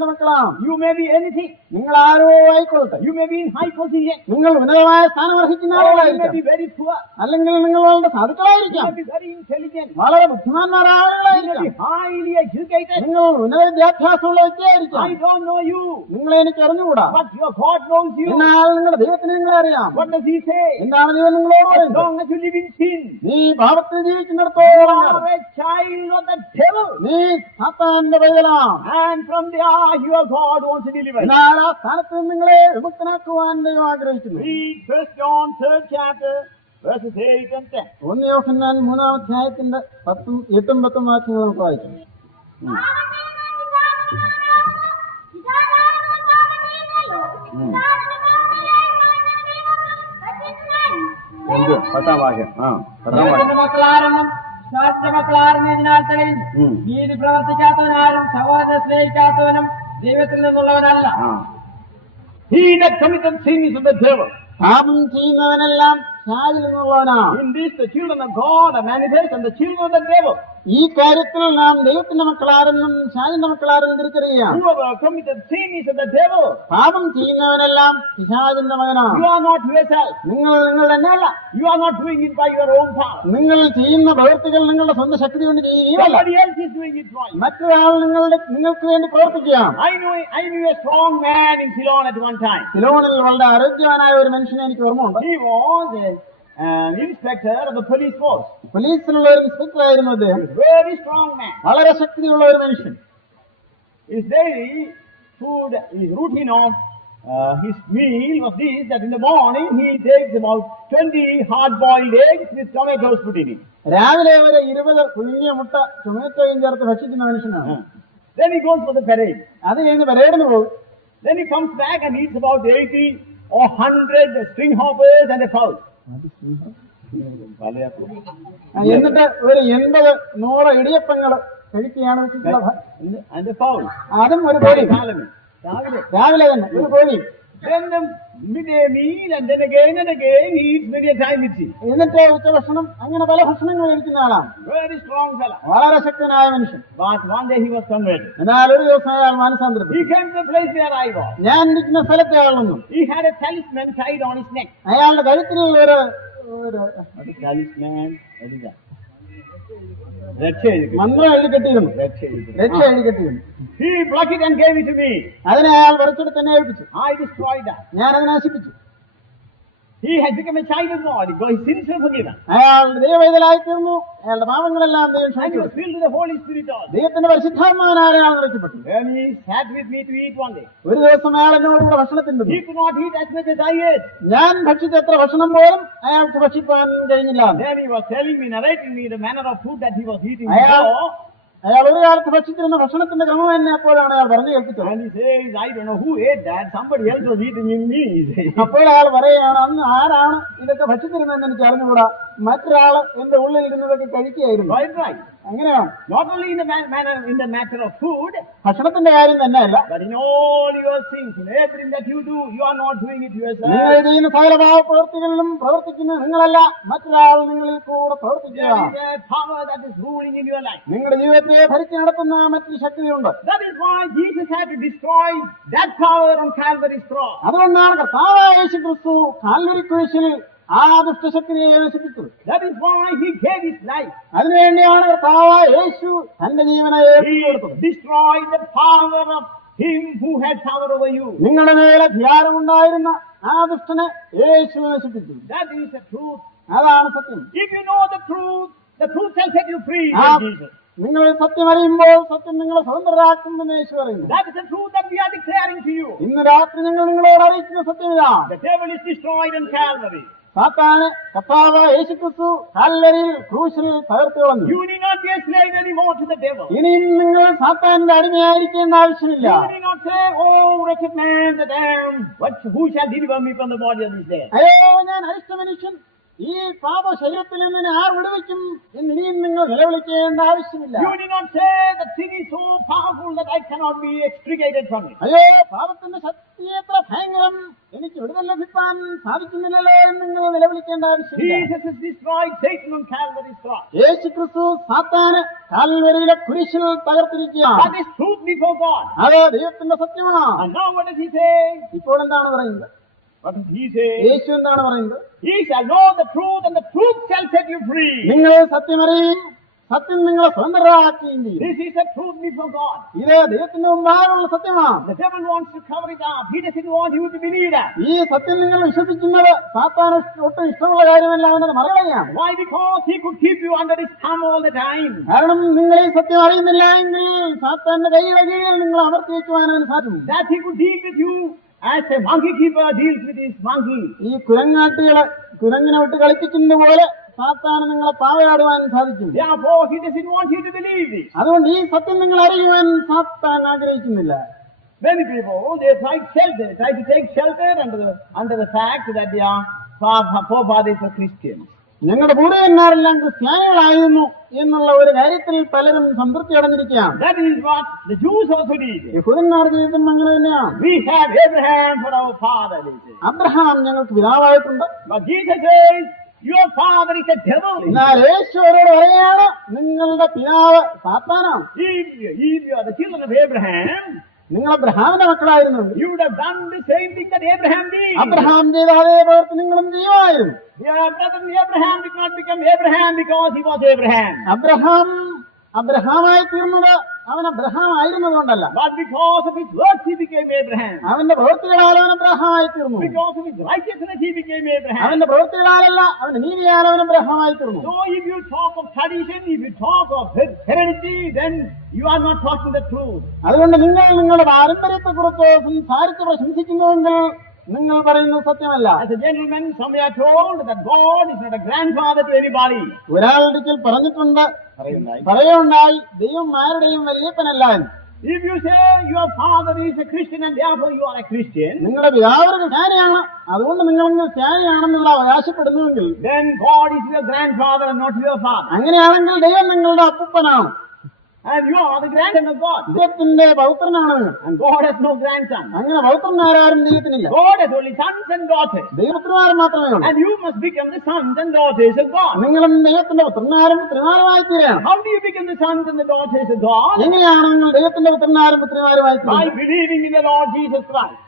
ദൈവത്തിന്റെ മക്കളാണ്. You may be anything. നിങ്ങൾ ആരോ ആയിക്കൊള്ളട്ടെ. You may be in high position. നിങ്ങൾ ഉന്നതമായ സ്ഥാനമർഹിക്കുന്ന You may ആളുകളായിരിക്കാം. be very poor. അല്ലെങ്കിൽ നിങ്ങൾ വളരെ സാധുക്കളായിരിക്കാം. You may be very intelligent. വളരെ ബുദ്ധിമാന്മാരായ You may ആളുകളായിരിക്കാം. be highly educated. നിങ്ങൾ ഉന്നത വിദ്യാഭ്യാസമുള്ള വ്യക്തിയായിരിക്കാം. I don't know you. നിങ്ങളെ എനിക്ക് അറിഞ്ഞുകൂടാ. But your God knows you. എന്നാൽ നിങ്ങളുടെ ദൈവത്തിന് നിങ്ങളെ അറിയാം. What does he say? എന്താണ് ദൈവം നിങ്ങളോട് As പറയുന്നത്? long as you live in sin, നീ പാപത്തിൽ you ജീവിക്കുന്നിടത്തോളം are a child of the devil. നീ സാത്താന്റെ പൈതലാണ്. And from there, your God wants to deliver you. എന്നാൽ ആ സ്ഥാനത്ത് നിന്ന് നിങ്ങളെ വിമുക്തനാക്കുവാൻ ദൈവം ആഗ്രഹിക്കുന്നു. Read 1 John 3rd chapter, verses 8 and 10. 1 യോഹന്നാൻ 3-ാം അധ്യായത്തിന്റെ 8ഉം 10ഉം വാക്യങ്ങൾ നമുക്ക് വായിക്കാം. എന്ത് 10ാം വാക്യം? 10ാം വാക്യം. മക്കളാരെന്നും ശാസ്ത്രമക്കളാരെന്നതിനാൽ തെളിയുന്നു. നീതി പ്രവർത്തിക്കാത്തവനാരും സഹോദരനെ സ്നേഹിക്കാത്തവനും ദൈവത്തിൽ നിന്നുള്ളവനല്ല. He that committeth sin is of the devil. പാപം ചെയ്യുന്നവനെല്ലാം ശായിൽ നിന്നുള്ളവനാണ്. In this, the children of God are manifest and the children of the devil. ഈ കാര്യത്തിൽ നാം ദൈവത്തിന്റെ മക്കളാരെന്നും ശായിന്റെ മക്കളാരെന്നും തിരിച്ചറിയാം. Whoever committed sin is of the devil. പാപം ചെയ്യുന്നവനെല്ലാം പിശാചിന്റെ മകനാണ്. You are not yourself. നിങ്ങൾ തന്നെയല്ല. You are not doing it by your own power. നിങ്ങൾ ചെയ്യുന്ന പ്രവൃത്തികൾ നിങ്ങളുടെ സ്വന്തം ശക്തി കൊണ്ട് ചെയ്യുകയല്ല. Somebody else is doing it for you. മറ്റൊരാൾ നിങ്ങൾക്ക് വേണ്ടി പ്രവർത്തിക്കുകയാണ്. I knew a strong man in Ceylon at one time. സിലോണിൽ വളരെ ആരോഗ്യവാനായ ഒരു മനുഷ്യനെ എനിക്ക് ഓർമ്മയുണ്ട്. He was an inspector of the police force. പോലീസിലുള്ള ഒരു ഇൻസ്പെക്ടർ ആയിരുന്നു അദ്ദേഹം. Very strong man. വളരെ ശക്തിയുള്ള ഒരു മനുഷ്യൻ. His daily food, his routine of his meal was this, that in the morning he takes about 20 hard-boiled eggs with tomatoes put in it. രാവിലെ വരെ 20 പുഴുങ്ങിയ മുട്ട ടൊമാറ്റോയും ചേർത്ത് ഭക്ഷിക്കുന്ന മനുഷ്യനാണ്. Then he goes for the parade. അത് കഴിഞ്ഞ് പരേഡിന് പോകും. Then he comes back and eats about 80 or 100 string hoppers and a fowl. എന്നിട്ട് ഒരു 80-100 ഇടിയപ്പങ്ങൾ കഴിക്കുകയാണ് വെച്ചിട്ടുള്ളത്. And the fowl. അതും ഒരു കോഴി. രാവിലെ തന്നെ ഒരു കോഴി. Then the midday meal and then again and again he eats many a time with it. എന്നിട്ട് ഉച്ചഭക്ഷണം അങ്ങനെ പല ഭക്ഷണങ്ങൾ കഴിക്കുന്ന ആളാണ്. Very strong fellow. വളരെ ശക്തനായ മനുഷ്യൻ. But one day he was converted. എന്നാൽ ഒരു ദിവസം അയാൾ മാനസാന്തരപ്പെട്ടു. He came to the place where I was. ഞാൻ ഇരിക്കുന്ന സ്ഥലത്തെ അയാൾ വന്നു. He had a talisman tied on his neck. അയാളുടെ കഴുത്തിൽ ഒരു talisman. മന്ത്രം എഴുതി കെട്ടിയിരുന്നു. രക്ഷ എഴുതി കെട്ടിയിരുന്നു. He plucked it and gave it to me. അതിനെ അയാൾ പറിച്ചെടുത്ത് തന്നെ ഏൽപ്പിച്ചു. I destroyed that. ഞാൻ അതിനെ നശിപ്പിച്ചു. He had become a child of God. His sins were forgiven. അയാൾ ദൈവവേദലായി തീർന്നു. അയാളുടെ പാപങ്ങളെല്ലാം ദൈവം And he ക്ഷമിച്ചു. was filled with the Holy Spirit also. ദൈവത്തിന്റെ പരിശുദ്ധാത്മാവിനാൽ അയാൾ നിറയ്ക്കപ്പെട്ടു. Then he sat with me to eat one day. ഒരു ദിവസം അയാൾ എന്നോടുകൂടെ ഭക്ഷണത്തിന് He could not eat as much as I ate. ഞാൻ ഭക്ഷിച്ച എത്ര ഭക്ഷണം പോലും അയാൾക്ക് ഭക്ഷിക്കാൻ കഴിഞ്ഞില്ല. Then he was telling me, narrating me the manner of food that he was eating അയാൾ before. ഒരു കാലത്ത് ഭക്ഷിച്ചിരുന്ന ഭക്ഷണത്തിന്റെ ക്രമം തന്നെ അപ്പോഴാണ് അയാൾ പറഞ്ഞു കേൾപ്പിച്ചത്. And he says, I don't know who ate that. Somebody else was eating in me. അപ്പോൾ അയാൾ പറയുകയാണ്, അന്ന് ആരാണ് ഇതൊക്കെ ഭക്ഷിച്ചിരുന്നതെന്ന് എനിക്ക് അറിഞ്ഞുകൂടാ, മറ്റൊരാള് എന്റെ ഉള്ളിൽ ഇരുന്നതൊക്കെ കഴിക്കുകയായിരുന്നു. Right. അങ്ങനെയാണ്. Not only in the matter of food, ഭക്ഷണത്തിന്റെ കാര്യം തന്നെയല്ല, but in all your sins, in everything that you do, you are not doing it yourself. നിങ്ങൾ ചെയ്യുന്ന സകല പ്രവൃത്തികളിലും പ്രവർത്തിക്കുന്ന നിങ്ങളല്ല, മറ്റൊരാൾ നിങ്ങളിൽ കൂടെ പ്രവർത്തിക്കുക. There is a power that is ruling in your life. നിങ്ങളുടെ ജീവിതത്തെ ഭരിച്ചു നടത്തുന്ന മറ്റൊരു ശക്തിയുണ്ട്. That is why Jesus had to destroy that power on Calvary's cross. അതുകൊണ്ടാണ് കർത്താവായ യേശുക്രിസ്തു കാൽവരി ക്രൂശിൽ ആ ദുഷ്ടശക്തിയെ നശിപ്പിച്ചത്. That is why he gave his life. അതിനുവേണ്ടിയാണ് കർത്താവായ യേശു തന്റെ ജീവനെ ഏൽപ്പിച്ചുകൊടുത്തത്. He destroyed the power of him who had power over you. നിങ്ങളുടെ മേൽ അധികാരമുണ്ടായിരുന്ന ആ ദുഷ്ടനെ യേശു നശിപ്പിച്ചു. That is the truth. അതാണ് സത്യം. If you know the truth shall set you free. Jesus. നിങ്ങൾ സത്യം അറിയുമ്പോൾ സത്യം നിങ്ങളെ സ്വതന്ത്രരാക്കുമെന്ന് യേശു പറയുന്നു. That is the truth that we are declaring to you. ഇന്ന് രാത്രി ഞങ്ങൾ നിങ്ങളോട് അറിയിക്കുന്ന സത്യം ഇതാണ്. The devil is destroyed on Calvary. സാത്താനെ കർത്താവായ യേശുക്രിസ്തു കാൽവരിയിൽ ക്രൂശിൽ തകർത്തു കളഞ്ഞു. You need not be a slave anymore to the devil. ഇനിയും നിങ്ങൾ സാത്താന്റെ അടിമയായിരിക്കേണ്ട ആവശ്യമില്ല. You need not say, oh wretched man that I am, who shall deliver me from the body of this death? അയ്യോ ഞാൻ അരിഷ്ട മനുഷ്യൻ, ഈ പാപ ശരീരത്തിൽ നിന്ന് ആർ വിടുവിക്കും എന്ന് ഇനിയും നിങ്ങൾ നിലവിളിക്കേണ്ട ആവശ്യമില്ല. You need not say that sin is so powerful that I cannot be extricated from it. അയ്യോ പാപത്തിന്റെ ശക്തി എത്ര ഭയങ്കരം, എനിക്ക് വിടുതൽ ലഭിക്കാൻ സാധിക്കുന്നില്ലല്ലോ എന്ന് നിങ്ങൾ നിലവിളിക്കേണ്ട ആവശ്യമില്ല. Jesus has destroyed Satan on Calvary's cross. യേശു ക്രിസ്തു സാത്താന് കാൽവരിയിലെ കുരിശിൽ തകർത്തിരിക്കുകയാണ്. That is truth before God. അത് ദൈവത്തിന്റെ സത്യമാണ്. And now what does he say? ഇപ്പോൾ എന്താണ് പറയുന്നത്? What does he say? യേശു എന്താണ് പറയുന്നത്? He shall know the truth, and the truth shall set you free. നിങ്ങൾ സത്യമറിയും, സത്യം നിങ്ങളെ സ്വതന്ത്രരാക്കുകയും ചെയ്യും. This is the truth before God. ഇത് ദൈവത്തിന്റെ മുമ്പാകെയുള്ള സത്യമാണ്. The devil wants to cover it up. He doesn't want you to believe that. ഈ സത്യം നിങ്ങൾ വിശ്വസിക്കുന്നത് സാത്താൻ ഒട്ടും ഇഷ്ടമുള്ള കാര്യമല്ല, അവനത് മറകളയാണ്. Why? Because he could keep you under his thumb all the time. കാരണം നിങ്ങൾ ഈ സത്യം അറിയുന്നില്ല എങ്കിൽ സാത്താന്റെ കൈയുടെ കീഴിൽ നിങ്ങൾ അമർത്തി വയ്ക്കുവാനും സാധിക്കും. That he could deal with you as a monkey keeper deals with his monkey. ഈ കുരങ്ങാട്ടികളെ കുരങ്ങിനെ വിട്ട് കളിപ്പിക്കുന്നത് പോലെ സാത്താന് നിങ്ങളെ പാവയാടുവാൻ സാധിക്കും. Therefore, he doesn't want you to believe this. അതുകൊണ്ട് ഈ സത്യം നിങ്ങൾ അറിയുവാൻ സാത്താൻ ആഗ്രഹിക്കുന്നില്ല. Many people, they try to take shelter under the fact that their forefathers were Christians. ഞങ്ങളുടെ പൂർവ്വന്മാരെല്ലാം ക്രിസ്ത്യാനികളായിരുന്നു എന്നുള്ള ഒരു കാര്യത്തിൽ പലരും സംതൃപ്തി അടഞ്ഞിരിക്കുകയാണ്. That is what the Jews also did. യഹൂദന്മാർ ചെയ്തതും അങ്ങനെ തന്നെയാണ്. We have Abraham for our father, they say. Abraham ഞങ്ങൾക്ക് പിതാവായിട്ടുണ്ട്. But Jesus says, your father is a devil. എന്നാൽ യേശു അവരോട് പറയുകയാണ്, നിങ്ങളുടെ പിതാവ് സാത്താനാണ്. If you are the children of Abraham, നിങ്ങൾ അബ്രഹാമിന്റെ മക്കളായിരുന്നു, you would have done the same thing that Abraham did. Abraham ചെയ്ത അതേ പ്രവൃത്തി നിങ്ങളും ചെയ്യുമായിരുന്നു. Yeah, brother, Abraham did not become Abraham because he was Abraham. അബ്രഹാമായി തീർന്നത് അവൻ Abraham ആയിരുന്നതുകൊണ്ടല്ല, But because of his works he became Abraham. അവന്റെ പ്രവൃത്തികളാൽ അവൻ അബ്രഹാമായി തീർന്നു. Because of his righteousness he became Abraham. അവന്റെ പ്രവൃത്തികളാലല്ല, അവന്റെ നീതിയാൽ അവൻ അബ്രഹാമായി തീർന്നു. So if you talk of tradition, if you talk of heredity, then you are not talking the truth. അതുകൊണ്ട് നിങ്ങൾ നിങ്ങളുടെ പാരമ്പര്യത്തെക്കുറിച്ച് സംസാരിച്ച് പ്രശംസിക്കുന്നുവെങ്കിൽ നിങ്ങൾ പറയുന്നത് സത്യമല്ല. As a gentleman, somewhere told that God is not a grandfather to anybody. ഒരാളൊരിക്കൽ പറയുണ്ടായി, ദൈവം ആരുടെയും വല്യപ്പനല്ല എന്ന്. If you say your father is a Christian and therefore you are a Christian, നിങ്ങളുടെ പിതാവ് ഒരു ക്രിസ്ത്യാനിയാണ്, അതുകൊണ്ട് നിങ്ങൾ ക്രിസ്ത്യാനിയാണെന്നുള്ള അവകാശപ്പെടുന്നുവെങ്കിൽ, then God is your grandfather and not your father. അങ്ങനെയാണെങ്കിൽ ദൈവം നിങ്ങളുടെ അപ്പൂപ്പനാണ്. And you are the grandson of God. ദൈവത്തിന്റെ പൗത്രനാണ് നിങ്ങൾ. And God has no grandson. അങ്ങനെ പൗത്രന്മാരാരും ദൈവത്തിനില്ല. God has only sons and daughters. ദൈവപുത്രന്മാർ മാത്രമേ ഉള്ളൂ. And you must become the sons and daughters of God. നിങ്ങളും ദൈവത്തിന്റെ പുത്രന്മാരും പുത്രിമാരുമായി തീരണം. How do you become the sons and the daughters of God? എങ്ങനെയാണ് നിങ്ങൾ ദൈവത്തിന്റെ പുത്രന്മാരും പുത്രിമാരുമായി By തീരുന്നത്? believing in the Lord Jesus Christ.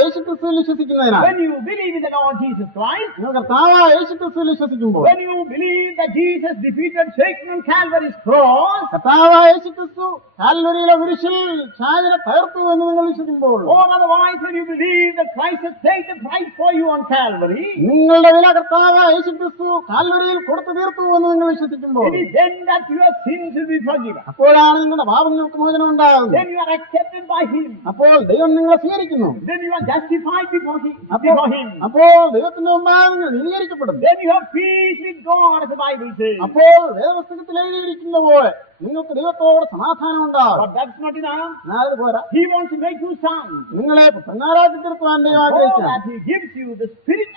യേശുക്രിസ്തുവിൽ വിശ്വസിക്കുന്നതിനാൽ. When you believe in the Lord Jesus Christ, നിങ്ങൾ കർത്താവായ യേശുക്രിസ്തുവിൽ വിശ്വസിക്കുമ്പോൾ, when you believe that Jesus defeated Satan on Calvary's cross, കർത്താവായ യേശുക്രിസ്തു കാൽവരിയിലെ കുരിശിൽ ഷാജിനെ തകർത്തു എന്ന് നിങ്ങൾ വിശ്വസിക്കുമ്പോൾ, or otherwise when you believe that Christ has paid the price for you on Calvary, നിങ്ങളുടെ വില കർത്താവായ യേശുക്രിസ്തു കാൽവരിയിൽ കൊടുത്തു തീർത്തു എന്ന് നിങ്ങൾ വിശ്വസിക്കുമ്പോൾ, it is then that your sins will be forgiven. അപ്പോഴാണ് നിങ്ങളുടെ പാപങ്ങൾക്ക് മോചനം ഉണ്ടാകുന്നത്. Then you are accepted by Him. അപ്പോൾ ദൈവം നിങ്ങളെ സ്വീകരിക്കുന്നു. Then you are justified before Him. അപ്പോൾ ദൈവത്തിന്റെ മുമ്പാകെ നിങ്ങൾ നീതീകരിക്കപ്പെടുന്നു. Then you have peace with God, as the Bible says. അപ്പോൾ വേദപുസ്തകത്തിൽ എഴുതിയിരിക്കുന്ന പോലെ നിങ്ങൾക്ക് ദൈവത്തോട് സമാധാനം ഉണ്ടാകും. But that's not enough. അത് പോരാ. He wants to make you sons. നിങ്ങളെ പുത്രന്മാരാക്കി തീർക്കുവാൻ ദൈവം So ആഗ്രഹിക്കുന്നു. that He gives you the spirit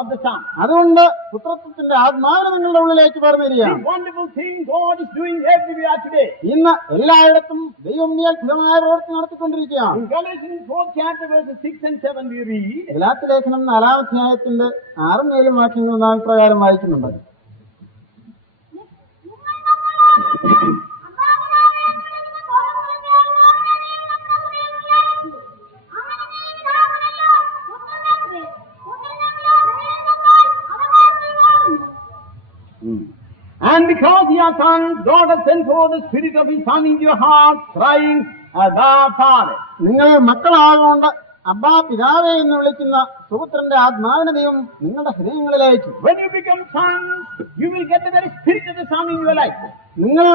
of the Son. അതുകൊണ്ട് പുത്രത്വത്തിന്റെ ആത്മാവിനെ നിങ്ങളുടെ ഉള്ളിലേക്ക് പറഞ്ഞിരിക്കുകയാണ്. This wonderful thing God is doing everywhere today. ഇന്ന് എല്ലായിടത്തും ദൈവം ഈ അത്ഭുതമായ പ്രവൃത്തി നടത്തിക്കൊണ്ടിരിക്കുകയാണ്. In Galatians 4th chapter verses 6 and 7 we read, Galatia ലേഖനം 4-ാം അധ്യായത്തിന്റെ 6ഉം 7ഉം വാക്യങ്ങൾ നാം ഇപ്രകാരം വായിക്കുന്നുണ്ട്. And because ye are sons, God has sent forth the Spirit of His Son into your heart, crying, Abba, Father. നിങ്ങൾ മക്കളാകൊണ്ട് അബ്ബാ പിതാവേ എന്ന് വിളിക്കുന്ന സുപുത്രന്റെ ആത്മാവിനെ ദൈവം നിങ്ങളുടെ ഹൃദയങ്ങളിലേക്ക്. When you become sons, you will get the very Spirit of the Son in your life. നിങ്ങൾ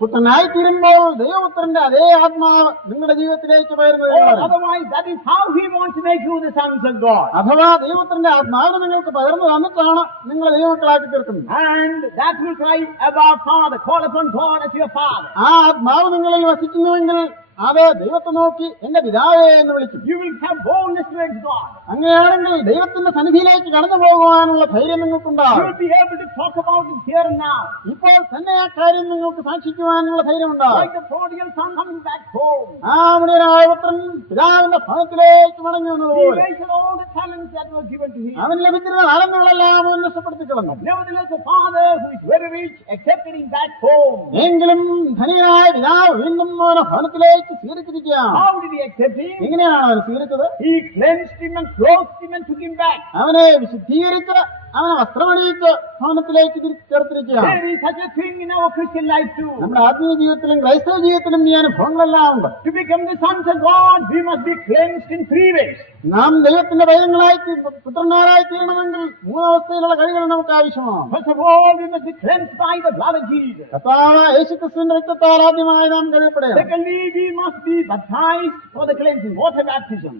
പുത്രനായി തീരുമ്പോൾ ദൈവപുത്രന്റെ അതേ ആത്മാവ് നിങ്ങളുടെ ജീവിതത്തിലേക്ക് വരുന്നത്. Otherwise, that is how He wants to make you the sons of God. അഥവാ ദൈവപുത്രന്റെ ആത്മാവിനെ നിങ്ങൾക്ക് പകർന്നു തന്നിട്ടാണ് നിങ്ങളെ ദൈവമക്കളാക്കി തീർക്കുന്നത്. And that will cry, Abba, Father. Call upon God as your Father. ആ ആത്മാവ് നിങ്ങളിൽ വസിക്കുന്നുവെങ്കിൽ അത് ദൈവത്തെ നോക്കി എന്റെ പിതാവേ എന്ന് വിളിക്കും. You will have boldness towards God. അങ്ങനെയാണെങ്കിൽ ദൈവത്തിന്റെ സന്നിധിയിലേക്ക് കടന്നു പോകുവാനുള്ള ധൈര്യം You നിങ്ങൾക്കുണ്ടാകും. will be able to talk about it here and now. ഇപ്പോൾ തന്നെ ആ കാര്യം നിങ്ങൾക്ക് സാക്ഷിക്കുവാനുള്ള ധൈര്യം ഉണ്ടാകും. Like the prodigal son coming back home. ആ മുടിയനായ പുത്രൻ പിതാവിന്റെ ഭവനത്തിലേക്ക് മടങ്ങി He വന്നതുപോലെ wasted all the talents that were given to him. അവൻ ലഭിച്ചിരുന്ന താലന്തുകളെല്ലാം അവൻ നഷ്ടപ്പെടുത്തി കളഞ്ഞു. Nevertheless, the father who is very rich accepted him back home. എങ്കിലും ധനികനായ പിതാവ് വീണ്ടും അവനെ ഭവനത്തിലേക്ക് സ്വീകരിച്ചിരിക്കുകയാണ്. How did he accept him? എങ്ങനെയാണ് അവൻ സ്വീകരിച്ചത്? He cleansed him and clothed him and took him back. അവനെ വിശുദ്ധീകരിച്ച് അവനെ വസ്ത്രമണിയിച്ച് ഭവനത്തിലേക്ക് ചേർത്തിരിക്കുകയാണ്. There is such a thing in our Christian life too. നമ്മുടെ ആത്മീയ ജീവിതത്തിലും ക്രൈസ്തവ ജീവിതത്തിലും ഈ അനുഭവങ്ങളെല്ലാം ഉണ്ട്. To become the sons of God, we must be cleansed in 3 ways. നാം ദൈവത്തിന്റെ പൈതങ്ങളായി പുത്രന്മാരായി തീരണമെങ്കിൽ 3 അവസ്ഥയിലുള്ള കഴിവുകൾ നമുക്ക് ആവശ്യമാണ്. First of all, we must be cleansed by the blood of Jesus. കർത്താവ് യേശുക്രിസ്തുവിന്റെ രക്തത്താൽ ആദ്യമായി നാം കഴിയപ്പെടണം. Secondly, we must be baptized for the cleansing, water baptism.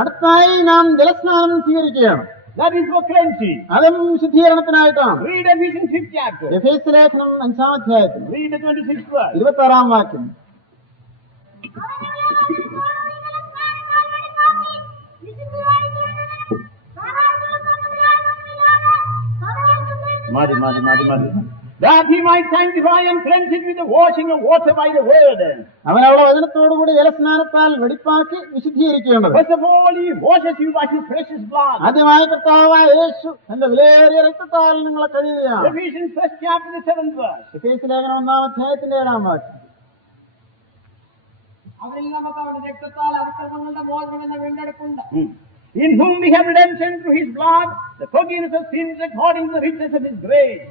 അടുത്തായി നാം ജലസ്നാനം സ്വീകരിക്കുകയാണ്. That is for cleansing. അതും ശുദ്ധീകരണത്തിനായിട്ടാണ്. Read Ephesians 5th chapter. എഫേസ്യ ലേഖനം 5-ാം അധ്യായത്തിൽ Read the 26th verse. 26-ാം വാക്യം. മതി. That he might sanctify and cleanse it with the washing of water by the word. അവൻ അവളെ വചനത്തോടുകൂടി ജലസ്നാനത്താൽ വെടിപ്പാക്കി വിശുദ്ധീകരിക്കേണ്ടത്. First of all, he washes you by his precious blood. ആദ്യമായി കർത്താവായ യേശു തന്റെ വിലയേറിയ രക്തത്താൽ നിങ്ങളെ കഴുകുകയാണ്. Ephesians 1st chapter, the 7th verse. എഫേസ്യ ലേഖനം 1-ാം അധ്യായത്തിന്റെ 7-ാം വാക്യം. അവരിൽ നമുക്ക് അവന്റെ രക്തത്താൽ അതിക്രമങ്ങളുടെ മോചനം എന്ന വീണ്ടെടുപ്പുണ്ട്. In whom we have redemption through his blood, the forgiveness of sins according to the riches of his grace.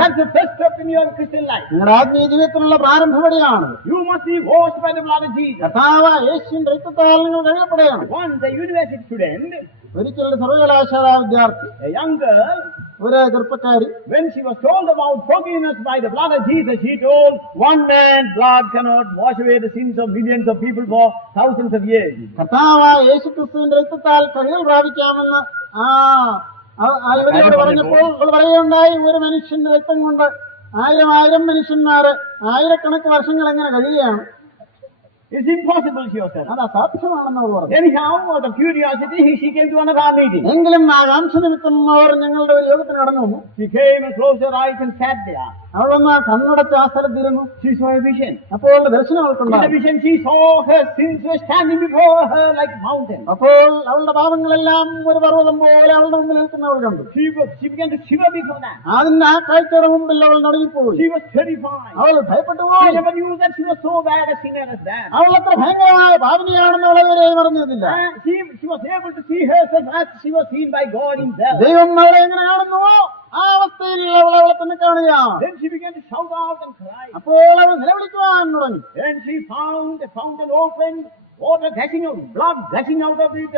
That's the first step in your Christian life. നിങ്ങളുടെ ആത്മീയ ജീവിതത്തിലുള്ള പ്രാരംഭപടിയാണ്. You must be washed by the blood of Jesus. കർത്താവായ യേശുവിന്റെ രക്തത്താൽ നിങ്ങൾ കഴുകപ്പെടുകയാണ്. Once a university student, ഒരിക്കൽ ഒരു സർവകലാശാല വിദ്യാർത്ഥി, a young girl, ഒരു ചെറുപ്പക്കാരി, when she was told about forgiveness by the blood of Jesus, she told, one man's blood cannot wash away the sins of millions of people for thousands of years. കർത്താവായ യേശുക്രിസ്തുവിന്റെ രക്തത്താൽ കഴുകൽ പ്രാപിക്കാമെന്ന് ഇവരോട് പറഞ്ഞപ്പോൾ ഇവൾ പറയുകയുണ്ടായി, ഒരു മനുഷ്യന്റെ രക്തം കൊണ്ട് 1000 മനുഷ്യന്മാര് 1000കണക്ക് വർഷങ്ങൾ എങ്ങനെ കഴിയുകയാണ്? It's impossible, she was saying. അത് അസാധ്യമാണെന്ന് അവർ പറഞ്ഞു. Anyhow, out of curiosity, she came to another meeting. എങ്കിലും ആകാംക്ഷ നിമിത്തം അവർ ഞങ്ങളുടെ ഒരു യോഗത്തിന് കടന്നു വന്നു. She came and closed her eyes and sat there. അവളൊന്ന് കണ്ണടച്ച് ആ സ്ഥലത്തിരുന്നു. She saw a vision. അപ്പോൾ ദർശനം In the അവൾക്കുണ്ടായി. vision, she saw her sins were standing before her like mountains. അപ്പോൾ അവളുടെ പാപങ്ങളെല്ലാം ഒരു പർവ്വതം പോലെ അവളുടെ മുമ്പിൽ നിൽക്കുന്നവൾ കണ്ടു. She began to shiver before that. അതിന് ആ കാഴ്ചയുടെ മുമ്പിൽ അവൾ നടുങ്ങിപ്പോയി. She was terrified. അവൾ ഭയപ്പെട്ടു She പോയി. never knew that she was so bad a sinner as that. അവൾ അത്ര ഭയങ്കരമായ പാപിനിയാണെന്ന് അവൾ ഇതുവരെ അറിഞ്ഞിരുന്നില്ല. And she was able to see herself as she was seen by God himself. ദൈവം അവളെ എങ്ങനെ കാണുന്നുവോ ആ അവസ്ഥയിൽ അവളെ തന്നെ കാണുകയാണ്. Then she began to shout out and cry. അപ്പോൾ അവൾ നിലവിളിക്കുവാൻ തുടങ്ങി. Then she found a fountain open, water gushing out, blood gushing out of it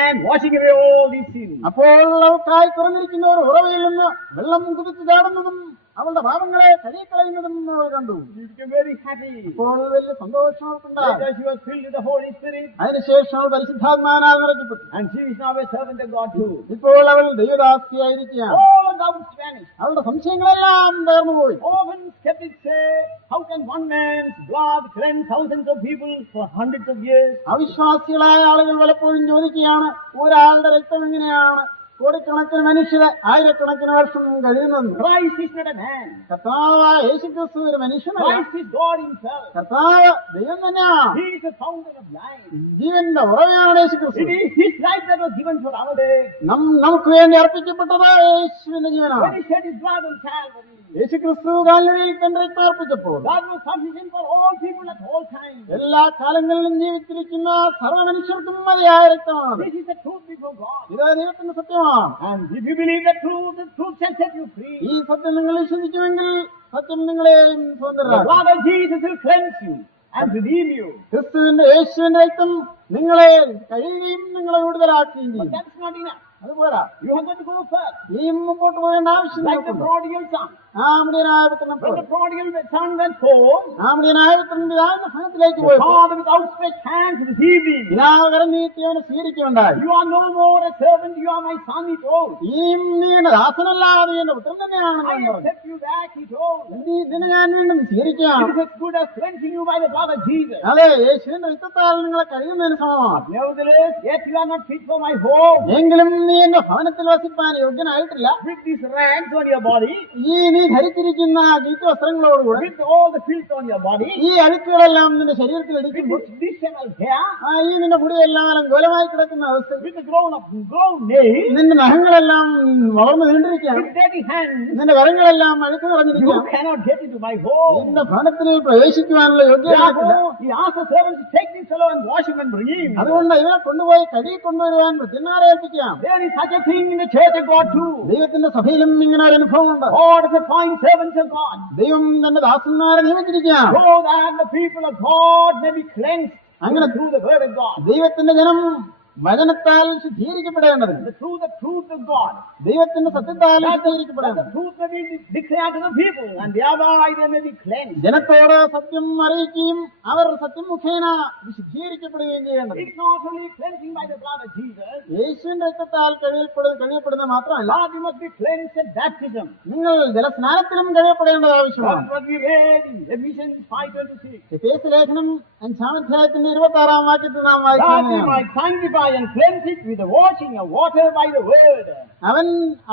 and washing away all these sins. അപ്പോൾ അവൾക്കായി തുറന്നിരിക്കുന്ന ഒരു ഉറവയിൽ നിന്ന് വെള്ളം കുതിച്ചു ചാടുന്നതും അവളുടെ പാപങ്ങളെ കഴുകിക്കളയുന്നതും അവൾ കണ്ടു. She became very happy. അപ്പോൾ വലിയ സന്തോഷം അവൾക്കുണ്ടായി. Later she was filled with the Holy Spirit. അതിനുശേഷം അവൾ പരിശുദ്ധാത്മാവിനാൽ നിറയ്ക്കപ്പെട്ടു. And she is now a servant of God too. ഇപ്പോൾ അവൾ ദൈവദാസിയായിരിക്കുകയാണ്. All doubts vanished. അവളുടെ സംശയങ്ങളെല്ലാം തീർന്നുപോയി. Often skeptics say, how can one man's blood cleanse thousands of people for hundreds of years? അവിശ്വാസികളായ ആളുകൾ പലപ്പോഴും ചോദിക്കുകയാണ്, ഒരാളുടെ രക്തം എങ്ങനെയാണ് കോടിക്കണക്കിന് മനുഷ്യരെ 1000കണക്കിന് വർഷം കഴിയുന്നത്? Christ is not a man. കർത്താവായ യേശുക്രിസ്തു ഒരു മനുഷ്യനല്ല. Christ is God himself. കർത്താവ് ദൈവം തന്നെയാണ്. He is the fountain of life. ജീവന്റെ ഉറവയാണ് യേശുക്രിസ്തു. It is his life that was given for our day. നമുക്ക് വേണ്ടി അർപ്പിക്കപ്പെട്ടത് യേശുവിന്റെ ജീവനാണ്. When he shed his blood on Calvary, യേശുക്രിസ്തു കാൽവരിയിൽ തന്റെ രക്തം അർപ്പിച്ചപ്പോൾ that was sufficient for all people at all times. എല്ലാ കാലങ്ങളിലും ജീവിച്ചിരിക്കുന്ന സർവ്വ മനുഷ്യർക്കും മതിയായ രക്തമാണ്. This is the truth before God. ഇത് ദൈവത്തിന്റെ സത്യമാണ്. And if you believe the truth shall set you free. ഈ സത്യം നിങ്ങൾ വിശ്വസിക്കുമെങ്കിൽ സത്യം നിങ്ങളെയും The സ്വതന്ത്രരാക്കും. blood of Jesus will cleanse you and redeem you. ക്രിസ്തുവിന്റെ യേശുവിന്റെ രക്തം നിങ്ങളെ കഴിയുകയും നിങ്ങളെ വിടുതലാക്കുകയും But ചെയ്യും. that's not enough. അതുപോരാ, You have got to go further. ഈ മുമ്പോട്ട് പോകേണ്ട ആവശ്യം Like the നമുക്കുണ്ട്. prodigal son. ആമടിയനായ പുത്രൻ When the prodigal son went home, ആമടിയനായ പുത്രൻ പിതാവിന്റെ ഭവനത്തിലേക്ക് the പോയി father with outstretched hands received him. പിതാവ് കരം നീട്ടി അവനെ സ്വീകരിക്കുകയുണ്ടായി. You are no more a servant, you are my son, he told. ഈ നീ എന്റെ ദാസനല്ലാതെ നീ എന്റെ പുത്രൻ തന്നെയാണെന്ന് I അവൻ പറഞ്ഞു. accept you back, he told. ഇതിനെ ഞാൻ വീണ്ടും സ്വീകരിക്കാം. It is as good as cleansing you by the blood of Jesus. അതെ, യേശുവിന്റെ രക്തത്താൽ നിങ്ങളെ കഴിയുന്നതിന് സമമാണ്. Nevertheless, yet you are not fit for my home. എങ്കിലും നീ എന്റെ ഭവനത്തിൽ വസിപ്പാൻ യോഗ്യനായിട്ടില്ല. With these rags on your body, ഈ നീ ധരിച്ചിരിക്കുന്ന ഗീറ്റ് വസ്ത്രങ്ങളോടുകൂടെ with all the filth on your body, ഈ അഴുക്കുകളെല്ലാം നിന്റെ ശരീരത്തിൽ with ഇടിക്കുമ്പോൾ this disheveled hair, ഈ നിന്റെ മുടിയെല്ലാം അലങ്കോലമായി കിടക്കുന്ന അവസ്ഥ, with the grown nails, നിന്റെ നഖങ്ങളെല്ലാം വളർന്നു നീണ്ടിരിക്കുകയാണ്, with dirty hands, നിന്റെ കരങ്ങളെല്ലാം അഴുക്ക് you നിറഞ്ഞിരിക്കുകയാണ്. cannot get into my home. എന്റെ ഭവനത്തിൽ പ്രവേശിക്കുവാനുള്ള യോഗ്യതയില്ല. Therefore, he asked the servants to take this fellow and wash him and bring him. അതുകൊണ്ട് ഇവനെ കൊണ്ടുപോയി കഴുകി കൊണ്ടുവരുവാൻ വൃദ്ധന്മാരെ ഏൽപ്പിക്കാം. There is such a thing in the church of God too. ദൈവത്തിന്റെ സഭയിലും ഇങ്ങനെ ഒരു അനുഭവമുണ്ട്. God is appointing servants of God, ദൈവം തന്റെ ദാസന്മാരെ നിയമിച്ചിരിക്കുകയാണ്. so that the people of God may be cleansed അങ്ങനെ through the word of God. ദൈവത്തിന്റെ ജനം വചനത്താൽ ശുദ്ധീകരിക്കപ്പെടേണ്ടത്, Through the truth of God. ദൈവത്തിന്റെ സത്യത്താൽ That the ശുദ്ധീകരിക്കപ്പെടേണ്ടത്. truth may be declared to the people, and thereby they may be cleansed. ജനത്തോട് സത്യം അറിയിക്കുകയും അവർ സത്യം മുഖേന വിശുദ്ധീകരിക്കപ്പെടുകയും ചെയ്യേണ്ടത്. It's not only cleansing by the blood of Jesus, യേശുവിന്റെ രക്തത്താൽ കഴിയപ്പെടുന്നത് മാത്രമല്ല, but you must be cleansed at baptism. നിങ്ങൾ ജലസ്നാനത്തിലും കഴിയപ്പെടേണ്ടത് ആവശ്യമാണ്. That's what we read in Ephesians 5:26. എഫേസ്യ ലേഖനം 5-ാം അധ്യായത്തിന്റെ 26-ാം വാക്യത്തിൽ നാം That we വായിക്കുന്നത്, might sanctify and cleanse it with the washing of water by the word. അവൻ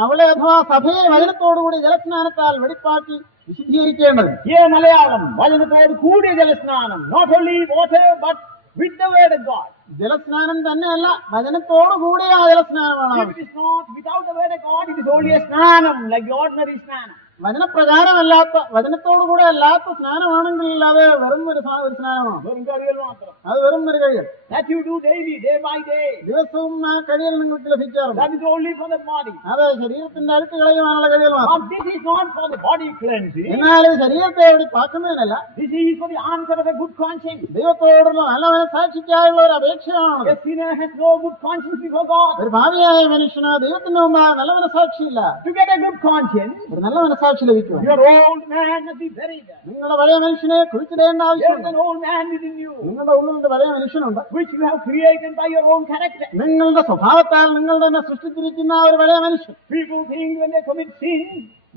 അവളെ അഥവാ സഭയെ വചനത്തോടുകൂടി ജലസ്നാനത്താൽ വെടിപ്പാക്കി വിശുദ്ധീകരിക്കേണ്ടത്. Here Malayalam, വചനത്തോട് കൂടിയ ജലസ്നാനം, not only water but with the word of God. ജലസ്നാനം തന്നെയല്ല, വചനത്തോടു കൂടിയ ആ ജലസ്നാനമാണ് If it ആവശ്യം. is not without the word of God, it is only a snanam, like the ordinary snanam. വചനപ്രകാരമല്ലാത്ത, വചനത്തോടുകൂടെ അല്ലാത്ത സ്നാനമാണെങ്കിൽ അത് വെറും ഒരു സ്നാനമാണ്. വെറും കഴിയൽ മാത്രം. അത് വെറും ഒരു കഴിയൽ. That you do daily, day by day. ദിവസവും ആ കഴിയൽ നിങ്ങൾക്ക് ലഭിക്കാറുണ്ട്. That is only for the body. അത് ശരീരത്തിന്റെ അഴുക്ക് കളയുവാനുള്ള കഴിയൽ മാത്രം. But this is not for the body cleansing. എന്നാൽ ഇത് ശരീരത്തെ വെടിപ്പാക്കുന്നതിനല്ല, This is for the answer of a good conscience. ദൈവത്തോടുള്ള നല്ല മനസാക്ഷിക്കായുള്ള ഒരു അപേക്ഷയാണ്. A sinner has no good conscience before God. ഒരു ഭാവിയായ മനുഷ്യന് ദൈവത്തിന്റെ മുമ്പാകെ നല്ല മനസാക്ഷിയില്ല. To get a good conscience, ഒരു നല്ല മനസാക്ഷി ലഭിക്കും. your old man must be buried. നിങ്ങളുടെ പഴയ മനുഷ്യനെ കുഴിച്ചിടേണ്ട There is ആവശ്യമുണ്ട്. an old man within you, നിങ്ങളുടെ ഉള്ളിൽ പഴയ മനുഷ്യനുണ്ട്. which you have created by your own character. നിങ്ങളുടെ സ്വഭാവത്താൽ നിങ്ങൾ തന്നെ സൃഷ്ടിച്ചിരിക്കുന്ന ആ ഒരു പഴയ മനുഷ്യൻ. People think when they commit sin,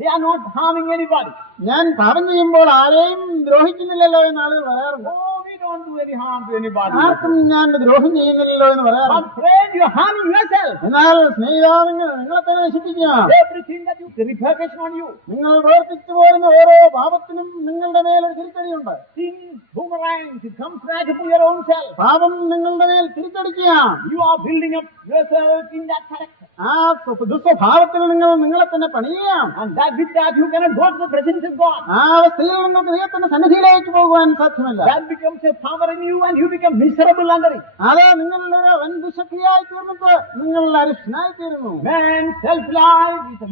they are not harming anybody. ഞാൻ പാപം ചെയ്യുമ്പോൾ ആരെയും ദ്രോഹിക്കുന്നില്ലല്ലോ എന്ന് ആളുകൾ പറയാറുണ്ട്. Oh, we don't do any harm to anybody. ആർക്കും ഞാൻ ദ്രോഹം ചെയ്യുന്നില്ലല്ലോ എന്ന് പറയാറുണ്ട്. But friend, you are harming yourself. എന്നാൽ സ്നേഹിതാ, നിങ്ങളെ തന്നെ നശിപ്പിക്കുക. Everything that you, the repercussion on you. നിങ്ങൾ പ്രവർത്തിച്ചു പോരുന്ന ഓരോ പാപത്തിനും നിങ്ങളുടെ മേലൊരു തിരിച്ചടിയുണ്ട്. Sin boomerangs, it comes back upon your own self. പാപം നിങ്ങളുടെ മേൽ തിരിച്ചടിക്കുക. You are building up yourself in that character. ആ ദുസ്വഭാവത്തിൽ നിങ്ങളെ തന്നെ പണിയുകയാണ്. And that with that you cannot go to the presence of God. ആ അവസ്ഥയിൽ നിങ്ങൾക്ക് ദൈവത്തിന്റെ സന്നിധിയിലേക്ക് പോകുവാൻ സാധ്യമല്ല. That becomes a power in you and you become miserable under it. അത് നിങ്ങളുടെ ഒരു വൻ ദുശക്തിയായി തീർന്നിട്ട് നിങ്ങൾ അരിഷ്ടനായി തീരുന്നു. Man's self-life is the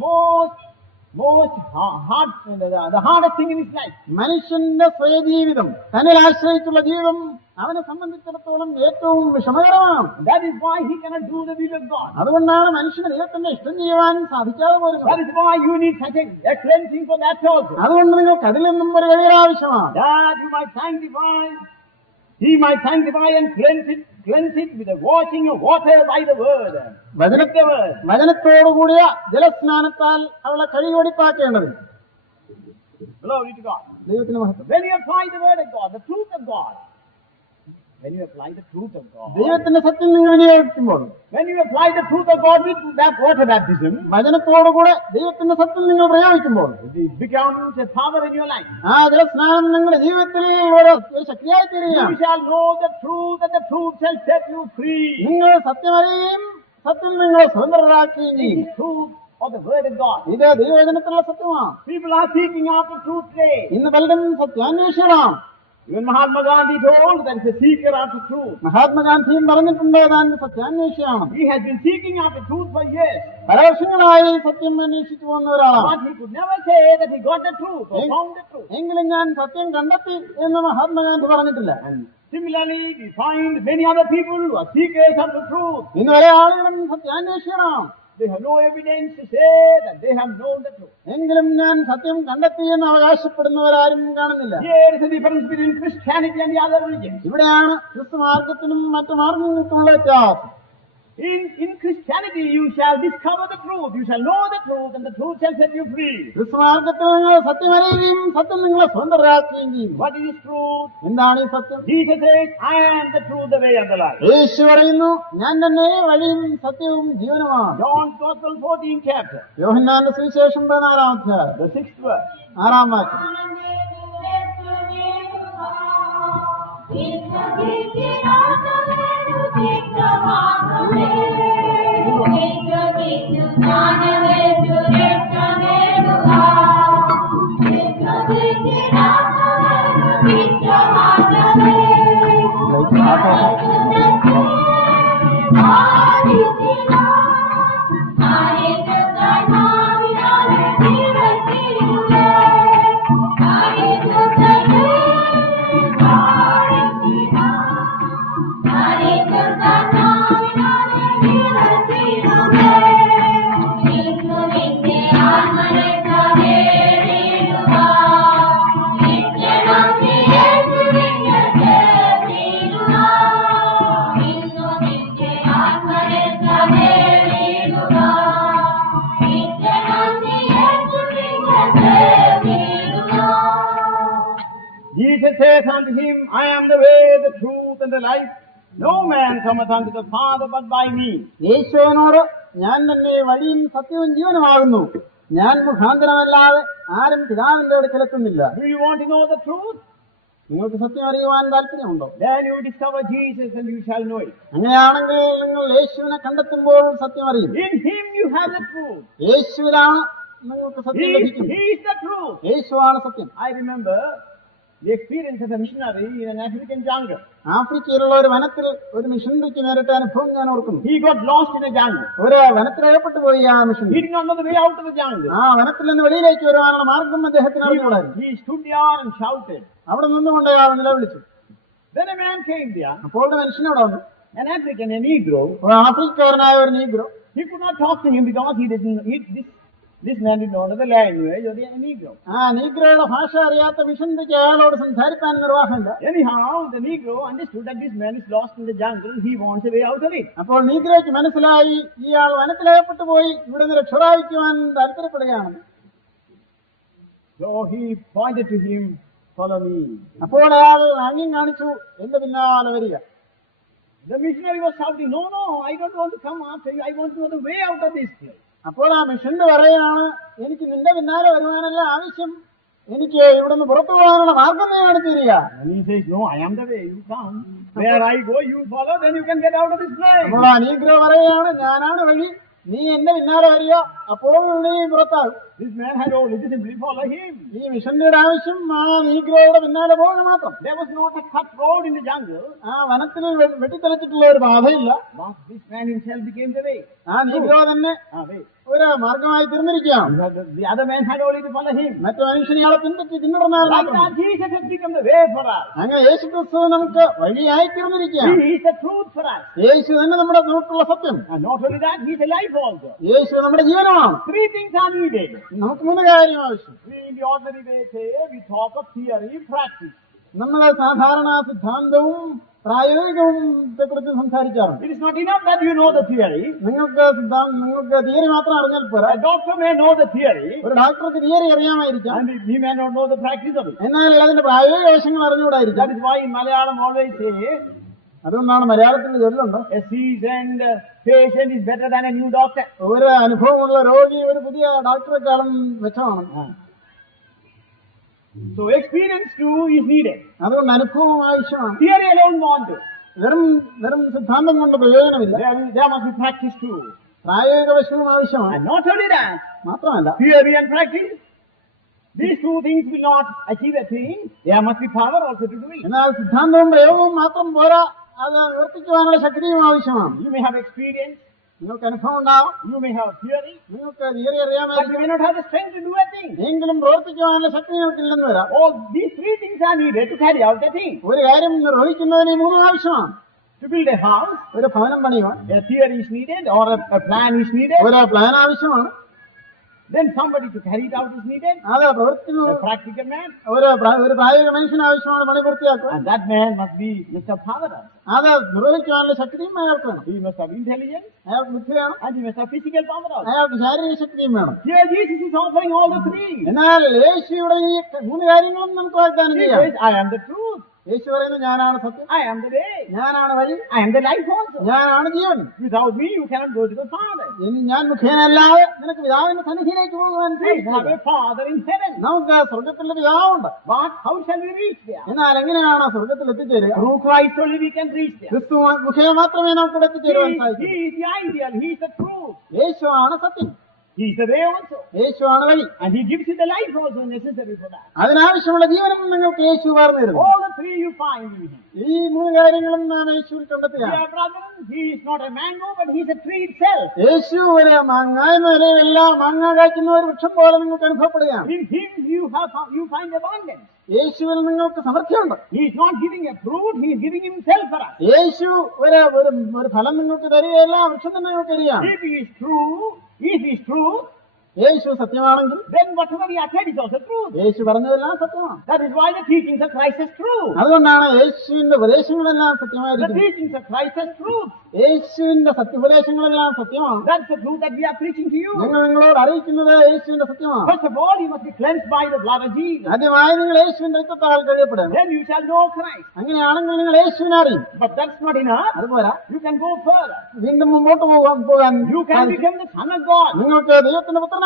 the hardest thing in his life. മനുഷ്യന്റെ സ്വയജീവിതം, തന്നിൽ ആശ്രയിച്ചുള്ള ജീവിതം അവനെ സംബന്ധിച്ചിടത്തോളം ഏറ്റവും വിഷമകരമാണ്. That is why he cannot do the will of God. അതുകൊണ്ടാണ് മനുഷ്യന് ദൈവത്തിന്റെ ഇഷ്ടം ചെയ്യുവാൻ സാധിക്കാതെ That പോരുന്നത്. is why you need such a cleansing for that also. അതുകൊണ്ട് നിങ്ങൾക്ക് അതിൽ നിന്നും ഒരു കഴിവ് ആവശ്യമാണ്. That you might sanctify, he might sanctify and cleanse it with the washing of water by the word. വചനത്തോടുകൂടിയ ജലസ്നാനത്താൽ അവളെ കഴിവടിപ്പാക്കേണ്ടത്. Glory to God. ദൈവത്തിന് മഹത്വം. When you apply the word of God, the truth of God, when you apply the truth of God, ദൈവത്തിന്റെ സത്യം നിങ്ങൾ വിനിയോഗിക്കുമ്പോൾ, when you apply the truth of God with that water baptism, വചനത്തോടുകൂടെ ദൈവത്തിന്റെ സത്യം നിങ്ങൾ പ്രയോഗിക്കുമ്പോൾ it becomes a power in your life. ആ ജലസ്നാനം നിങ്ങളുടെ ജീവിതത്തിൽ ഒരു ശക്തിയായി തീരുകയാണ്. You shall know the truth, and the truth shall set you free. നിങ്ങൾ സത്യമറിയുകയും സത്യം നിങ്ങളെ സ്വതന്ത്രരാക്കുകയും This ചെയ്യും. is truth of the word of God. ഇത് ദൈവവചനത്തിലുള്ള സത്യമാണ്. People are seeking after truth today. ഇന്ന് പലരും സത്യാന്വേഷണം. Even Mahatma Gandhi told that is a seeker after truth. മഹാത്മാഗാന്ധിയും പറഞ്ഞിട്ടുണ്ട്, താൻ സത്യാന്വേഷിയാണ്. He has been seeking after truth for years. പല വർഷങ്ങളായി സത്യം അന്വേഷിച്ചു പോകുന്ന ഒരാളാണ്. But he could never say that he got the truth or found the truth. എങ്കിലും ഞാൻ സത്യം കണ്ടെത്തി എന്ന് മഹാത്മാഗാന്ധി പറഞ്ഞിട്ടില്ല. Similarly, we find many other people who are seekers of the truth. ഇന്ന് പല ആളുകളും സത്യാന്വേഷിക്കണം. they have no evidence to say that they have known the truth. എങ്കിലും ഞാൻ സത്യം കണ്ടെത്തിയെന്ന് അവകാശപ്പെടുന്നവരാരും കാണുന്നില്ല. Here is the difference between Christianity and the other religions. ഇവിടെയാണ് ക്രിസ്തു മാർഗത്തിനും മറ്റു മാർഗങ്ങൾക്കുമുള്ള വ്യത്യാസം. In Christianity you shall discover the truth, you shall know the truth, and the truth shall set you free. ക്രിസ്തു മാർഗത്തിൽ നിങ്ങൾ സത്യം അറിയുകയും സത്യം നിങ്ങളെ സ്വതന്ത്രരാക്കുകയും ചെയ്യും. What is this truth? എന്താണ് ഈ സത്യം? Jesus says, I am the truth, the way, and the life. യേശു പറയുന്നു, ഞാൻ തന്നെ വഴിയും സത്യവും ജീവനുമാണ്. John's Gospel 14th chapter, യോഹന്നാന്റെ സുവിശേഷം 14-ാം അധ്യായം the 6th verse. 6-ാം വാക്യം. Jesus saith unto him, I am the way, the truth, and the life. No man cometh unto the Father but by me. യേശുവിനോട്, ഞാൻ തന്നെ വഴിയും സത്യവും ജീവനുമാകുന്നു, ഞാൻ മുഖാന്തരമല്ലാതെ ആരും പിതാവിന്റെ അടുക്കലെത്തുന്നില്ല. Do you want to know the truth? നിങ്ങൾക്ക് സത്യം അറിയുവാൻ താല്പര്യമുണ്ടോ? Then you discover Jesus and you shall know it. അങ്ങനെയാണെങ്കിൽ നിങ്ങൾ യേശുവിനെ കണ്ടെത്തുമ്പോൾ സത്യം അറിയും. In him you have the truth. യേശുവിലാണ് നിങ്ങൾക്ക് സത്യം ലഭിക്കുന്നത്. He is the truth. യേശുവാണ് സത്യം. I remember the experience of a missionary in an African jungle. ആഫ്രിക്കയിലുള്ള ഒരു വനത്തിൽ ഒരു മിഷണറിക്ക് നേരിട്ട അനുഭവം ഞാൻ ഓർക്കുന്നു. He got lost in a jungle. ഒരു വനത്തിലകപ്പെട്ടു പോയി ആ missionary. He did not know the way out of the jungle. ആ വനത്തിൽ നിന്ന് വെളിയിലേക്ക് വരുവാനുള്ള മാർഗം അദ്ദേഹത്തിന് അറിഞ്ഞുകൂടായിരുന്നു. He stood there and shouted. അവിടെ നിന്നുകൊണ്ട് അയാൾ നിലവിളിച്ചു. Then a man came there, അപ്പോൾ ഒരു മനുഷ്യൻ അവിടെ വന്നു. an African, a Negro. ഒരു ആഫ്രിക്കക്കാരനായ ഒരു negro. He could not talk to him because this man did not know the language of the Negro. ആ നീഗ്രോയുടെ ഭാഷ അറിയാത്ത മിഷണറിക്ക് അയാളോട് സംസാരിക്കാൻ നിർവാഹമില്ല. Anyhow, the Negro understood that this man is lost in the jungle. He wants a way out of it. അപ്പോൾ നീഗ്രോയ്ക്ക് മനസ്സിലായി ഇയാൾ വനത്തിലകപ്പെട്ടു പോയി ഇവിടെ നിന്ന് രക്ഷ പ്രാപിക്കുവാൻ താല്പര്യപ്പെടുകയാണ്. So he pointed to him, follow me. അപ്പോൾ അയാൾ ആംഗ്യം കാണിച്ചു, എന്റെ പിന്നാലെ വരിക. The missionary was shouting, no, I don't want to come after you. I want to know the way out of this place. അപ്പോൾ ആ മിഷണറി പറയാണ്, എനിക്ക് നിന്റെ പിന്നാലെ വരുവാനല്ല ആവശ്യം, എനിക്ക് ഇവിടുന്ന് പുറത്തു പോകാനുള്ള മാർഗം നീ കാണിച്ചു തരിക. And he says, no, I am the way. You come. Where I go, you follow. Then you can get out of this place. അപ്പോൾ ആ നീഗ്രോ പറയാണ്, ഞാനാണ് വഴി, നീ എന്റെ പിന്നാലെ വരിക, അപ്പോൾ നീ പുറത്താകും. This man had only to simply follow him. ഈ മിഷണറിയുടെ ആവശ്യം ആ നീഗ്രോയുടെ പിന്നാലെ പോകുക മാത്രം. There was not a cut road in the jungle. ആ വനത്തിൽ വെട്ടിത്തെളിച്ചിട്ടുള്ള ഒരു പാതയില്ല. But this man himself became the way. ആ നീഗ്രോ തന്നെ Way. ഒരു മാർഗമായി തീർന്നിരിക്കുകയാണ്. The other man had only to follow him. മറ്റു മനുഷ്യൻ ഇയാളെ പിൻപറ്റി പിന്തുടർന്നാൽ Like മാത്രം. that, Jesus has become the way for us. അങ്ങനെ യേശു ക്രിസ്തു നമുക്ക് വഴിയായി തീർന്നിരിക്കുകയാണ്. He is the truth for us. യേശു തന്നെ നമുക്കുള്ള സത്യം. And not only that, he is a life also. യേശു നമ്മുടെ ജീവനമാണ്. 3 things are needed. നമുക്ക് 3 കാര്യം ആവശ്യം. We in the ordinary way say, we talk of theory, practice. നമ്മൾ സാധാരണ സിദ്ധാന്തവും പ്രായോഗികവും കുറിച്ച് സംസാരിക്കാറുണ്ട്. It is not enough that you know the theory. നിങ്ങൾക്ക് തിയറി മാത്രം അറിഞ്ഞാൽ പോരാ. A doctor may know the theory. ഒരു ഡോക്ടർക്ക് theory അറിയാമായിരിക്കാം. And he may not know the practice of it. എന്നാൽ അതിന്റെ പ്രായോഗിക വശങ്ങൾ അറിഞ്ഞുകൂടായിരിക്കാം. That is why in Malayalam always say, അതുകൊണ്ടാണ് മലയാളത്തിൽ ചൊല്ലുണ്ട്, a seasoned patient is better than a new doctor. ഒരു അനുഭവമുള്ള രോഗി ഒരു പുതിയ ഡോക്ടറെക്കാളും മെച്ചമാണ്. So experience too is needed. അതുകൊണ്ട് അനുഭവം ആവശ്യമാണ്. Theory alone won't do. വെറും സിദ്ധാന്തം കൊണ്ട് പ്രയോജനമില്ല. There must be practice too. പ്രായോഗിക വശവും ആവശ്യമാണ്. And not only that, മാത്രമല്ല theory and practice, these 2 things will not achieve a thing. There must be power also to do it. എന്നാൽ സിദ്ധാന്തവും പ്രയോഗവും മാത്രം പോരാ, അത് നിവർത്തിക്കുവാനുള്ള ശക്തിയും ആവശ്യമാണ്. You may have experience, നിങ്ങൾക്ക് അനുഭവം ഉണ്ടാവും, you may have theory, നിങ്ങൾക്ക് തിയറി but you അറിയാമായിരിക്കും, may not have the strength to do a thing. എങ്കിലും പ്രവർത്തിക്കുവാനുള്ള ശക്തി നിങ്ങൾക്കില്ലെന്ന് വരാം. All these 3 things are needed to carry out a thing. ഒരു കാര്യം നിർവഹിക്കുന്നതിന് 3 ആവശ്യമാണ്. To build a house, ഒരു ഭവനം പണിയുവാൻ a theory is needed or a plan is needed. ഒരു plan ആവശ്യമാണ്. Then somebody to carry it out is needed. അത് പ്രവൃത്തി A practical man. ഒരു പ്രായോഗിക മനുഷ്യന് ആവശ്യമാണ് പണി പൂർത്തിയാക്കുക. And that man must have power also. അത് നിർവഹിക്കാനുള്ള ശക്തിയും അയാൾക്ക് വേണം. He must have intelligence അയാൾക്ക് ബുദ്ധി വേണം. and he must have physical power also. അയാൾക്ക് ശാരീരിക ശക്തിയും വേണം. Here Jesus is offering all the three. എന്നാൽ യേശുവിടെ ഈ 3 കാര്യങ്ങളും നമുക്ക് വാഗ്ദാനം He ചെയ്യാം. says, I am the truth. യേശു പറയുന്നത് ഞാനാണ് സത്യം, I am the way. ഞാനാണ് വഴി, I am the life also. ഞാനാണ് ജീവൻ. Without me, you cannot go to the Father. ഞാൻ മുഖേനല്ലാതെ നിനക്ക് പിതാവിന്റെ സന്നിധിയിലേക്ക് പോകാൻ We have a Father in heaven. നമുക്ക് സ്വർഗത്തിലെ പിതാവുണ്ട്. But how shall we reach there? എന്നാൽ എങ്ങനെയാണ് സ്വർഗത്തിൽ എത്തിച്ചേരുക? Through Christ only we can reach there. ക്രിസ്തു മുഖേന മാത്രമേ നമുക്ക് ഇവിടെ എത്തിച്ചേരുവാൻ സാധിക്കൂ. He is the ideal. He is the truth. യേശു ആണ് സത്യം, He is the way also. യേശു ആണ് വഴി. And He gives you the life also necessary for that. അതിനാവശ്യമുള്ള ജീവനും നിങ്ങൾക്ക് യേശു പകർന്നു തരുന്നു. All the three you find in Him. ഈ 3 കാര്യങ്ങളും നാം യേശുവിൽ കണ്ടെത്തുകയാണ്. Dear brethren, He is not a mango, but He is a tree itself. യേശു ഒരു മാങ്ങ എന്ന നിലയിലെല്ലാം മാങ്ങ കായ്ക്കുന്ന ഒരു വൃക്ഷം പോലെ നിങ്ങൾക്ക് അനുഭവപ്പെടുകയാണ്. In Him you find abundance. യേശുവിൽ നിങ്ങൾക്ക് സമൃദ്ധിയുണ്ട്. He is not giving a fruit, He is giving Himself for us. യേശു ഒരു ഫലം നിങ്ങൾക്ക് തരികയല്ല, വൃക്ഷത്തിന് നിങ്ങൾക്ക് തരികയാണ്. If He is true, യേശു സത്യമാണെങ്കിൽ then whatever He uttered is also truth. യേശു പറഞ്ഞതെല്ലാം സത്യമാണ്. That is why the teachings of Christ is true. അതുകൊണ്ടാണ് യേശുവിന്റെ ഉപദേശങ്ങളെല്ലാം The സത്യമായിരിക്കുന്നത്. teachings of Christ is truth. യേശുവിന്റെ ഉപദേശങ്ങളെല്ലാം സത്യമാണ്. That's the truth that we are preaching to you. ഞങ്ങൾ നിങ്ങളോട് അറിയിക്കുന്നത് യേശുവിന്റെ സത്യമാണ്. First of all, you must be cleansed by the blood of Jesus. ആദ്യമായി നിങ്ങൾ യേശുവിന്റെ രക്തത്താൽ കഴിയപ്പെടണം. Then you shall know Christ. അങ്ങനെയാണെങ്കിൽ നിങ്ങൾ യേശുവിനെ അറിയും. But that's not enough. അതുപോരാ, You can go further. വീണ്ടും മുമ്പോട്ട് പോകാൻ You can become the son of God. നിങ്ങൾക്ക് ദൈവത്തിന്റെ പുത്രനാകാം.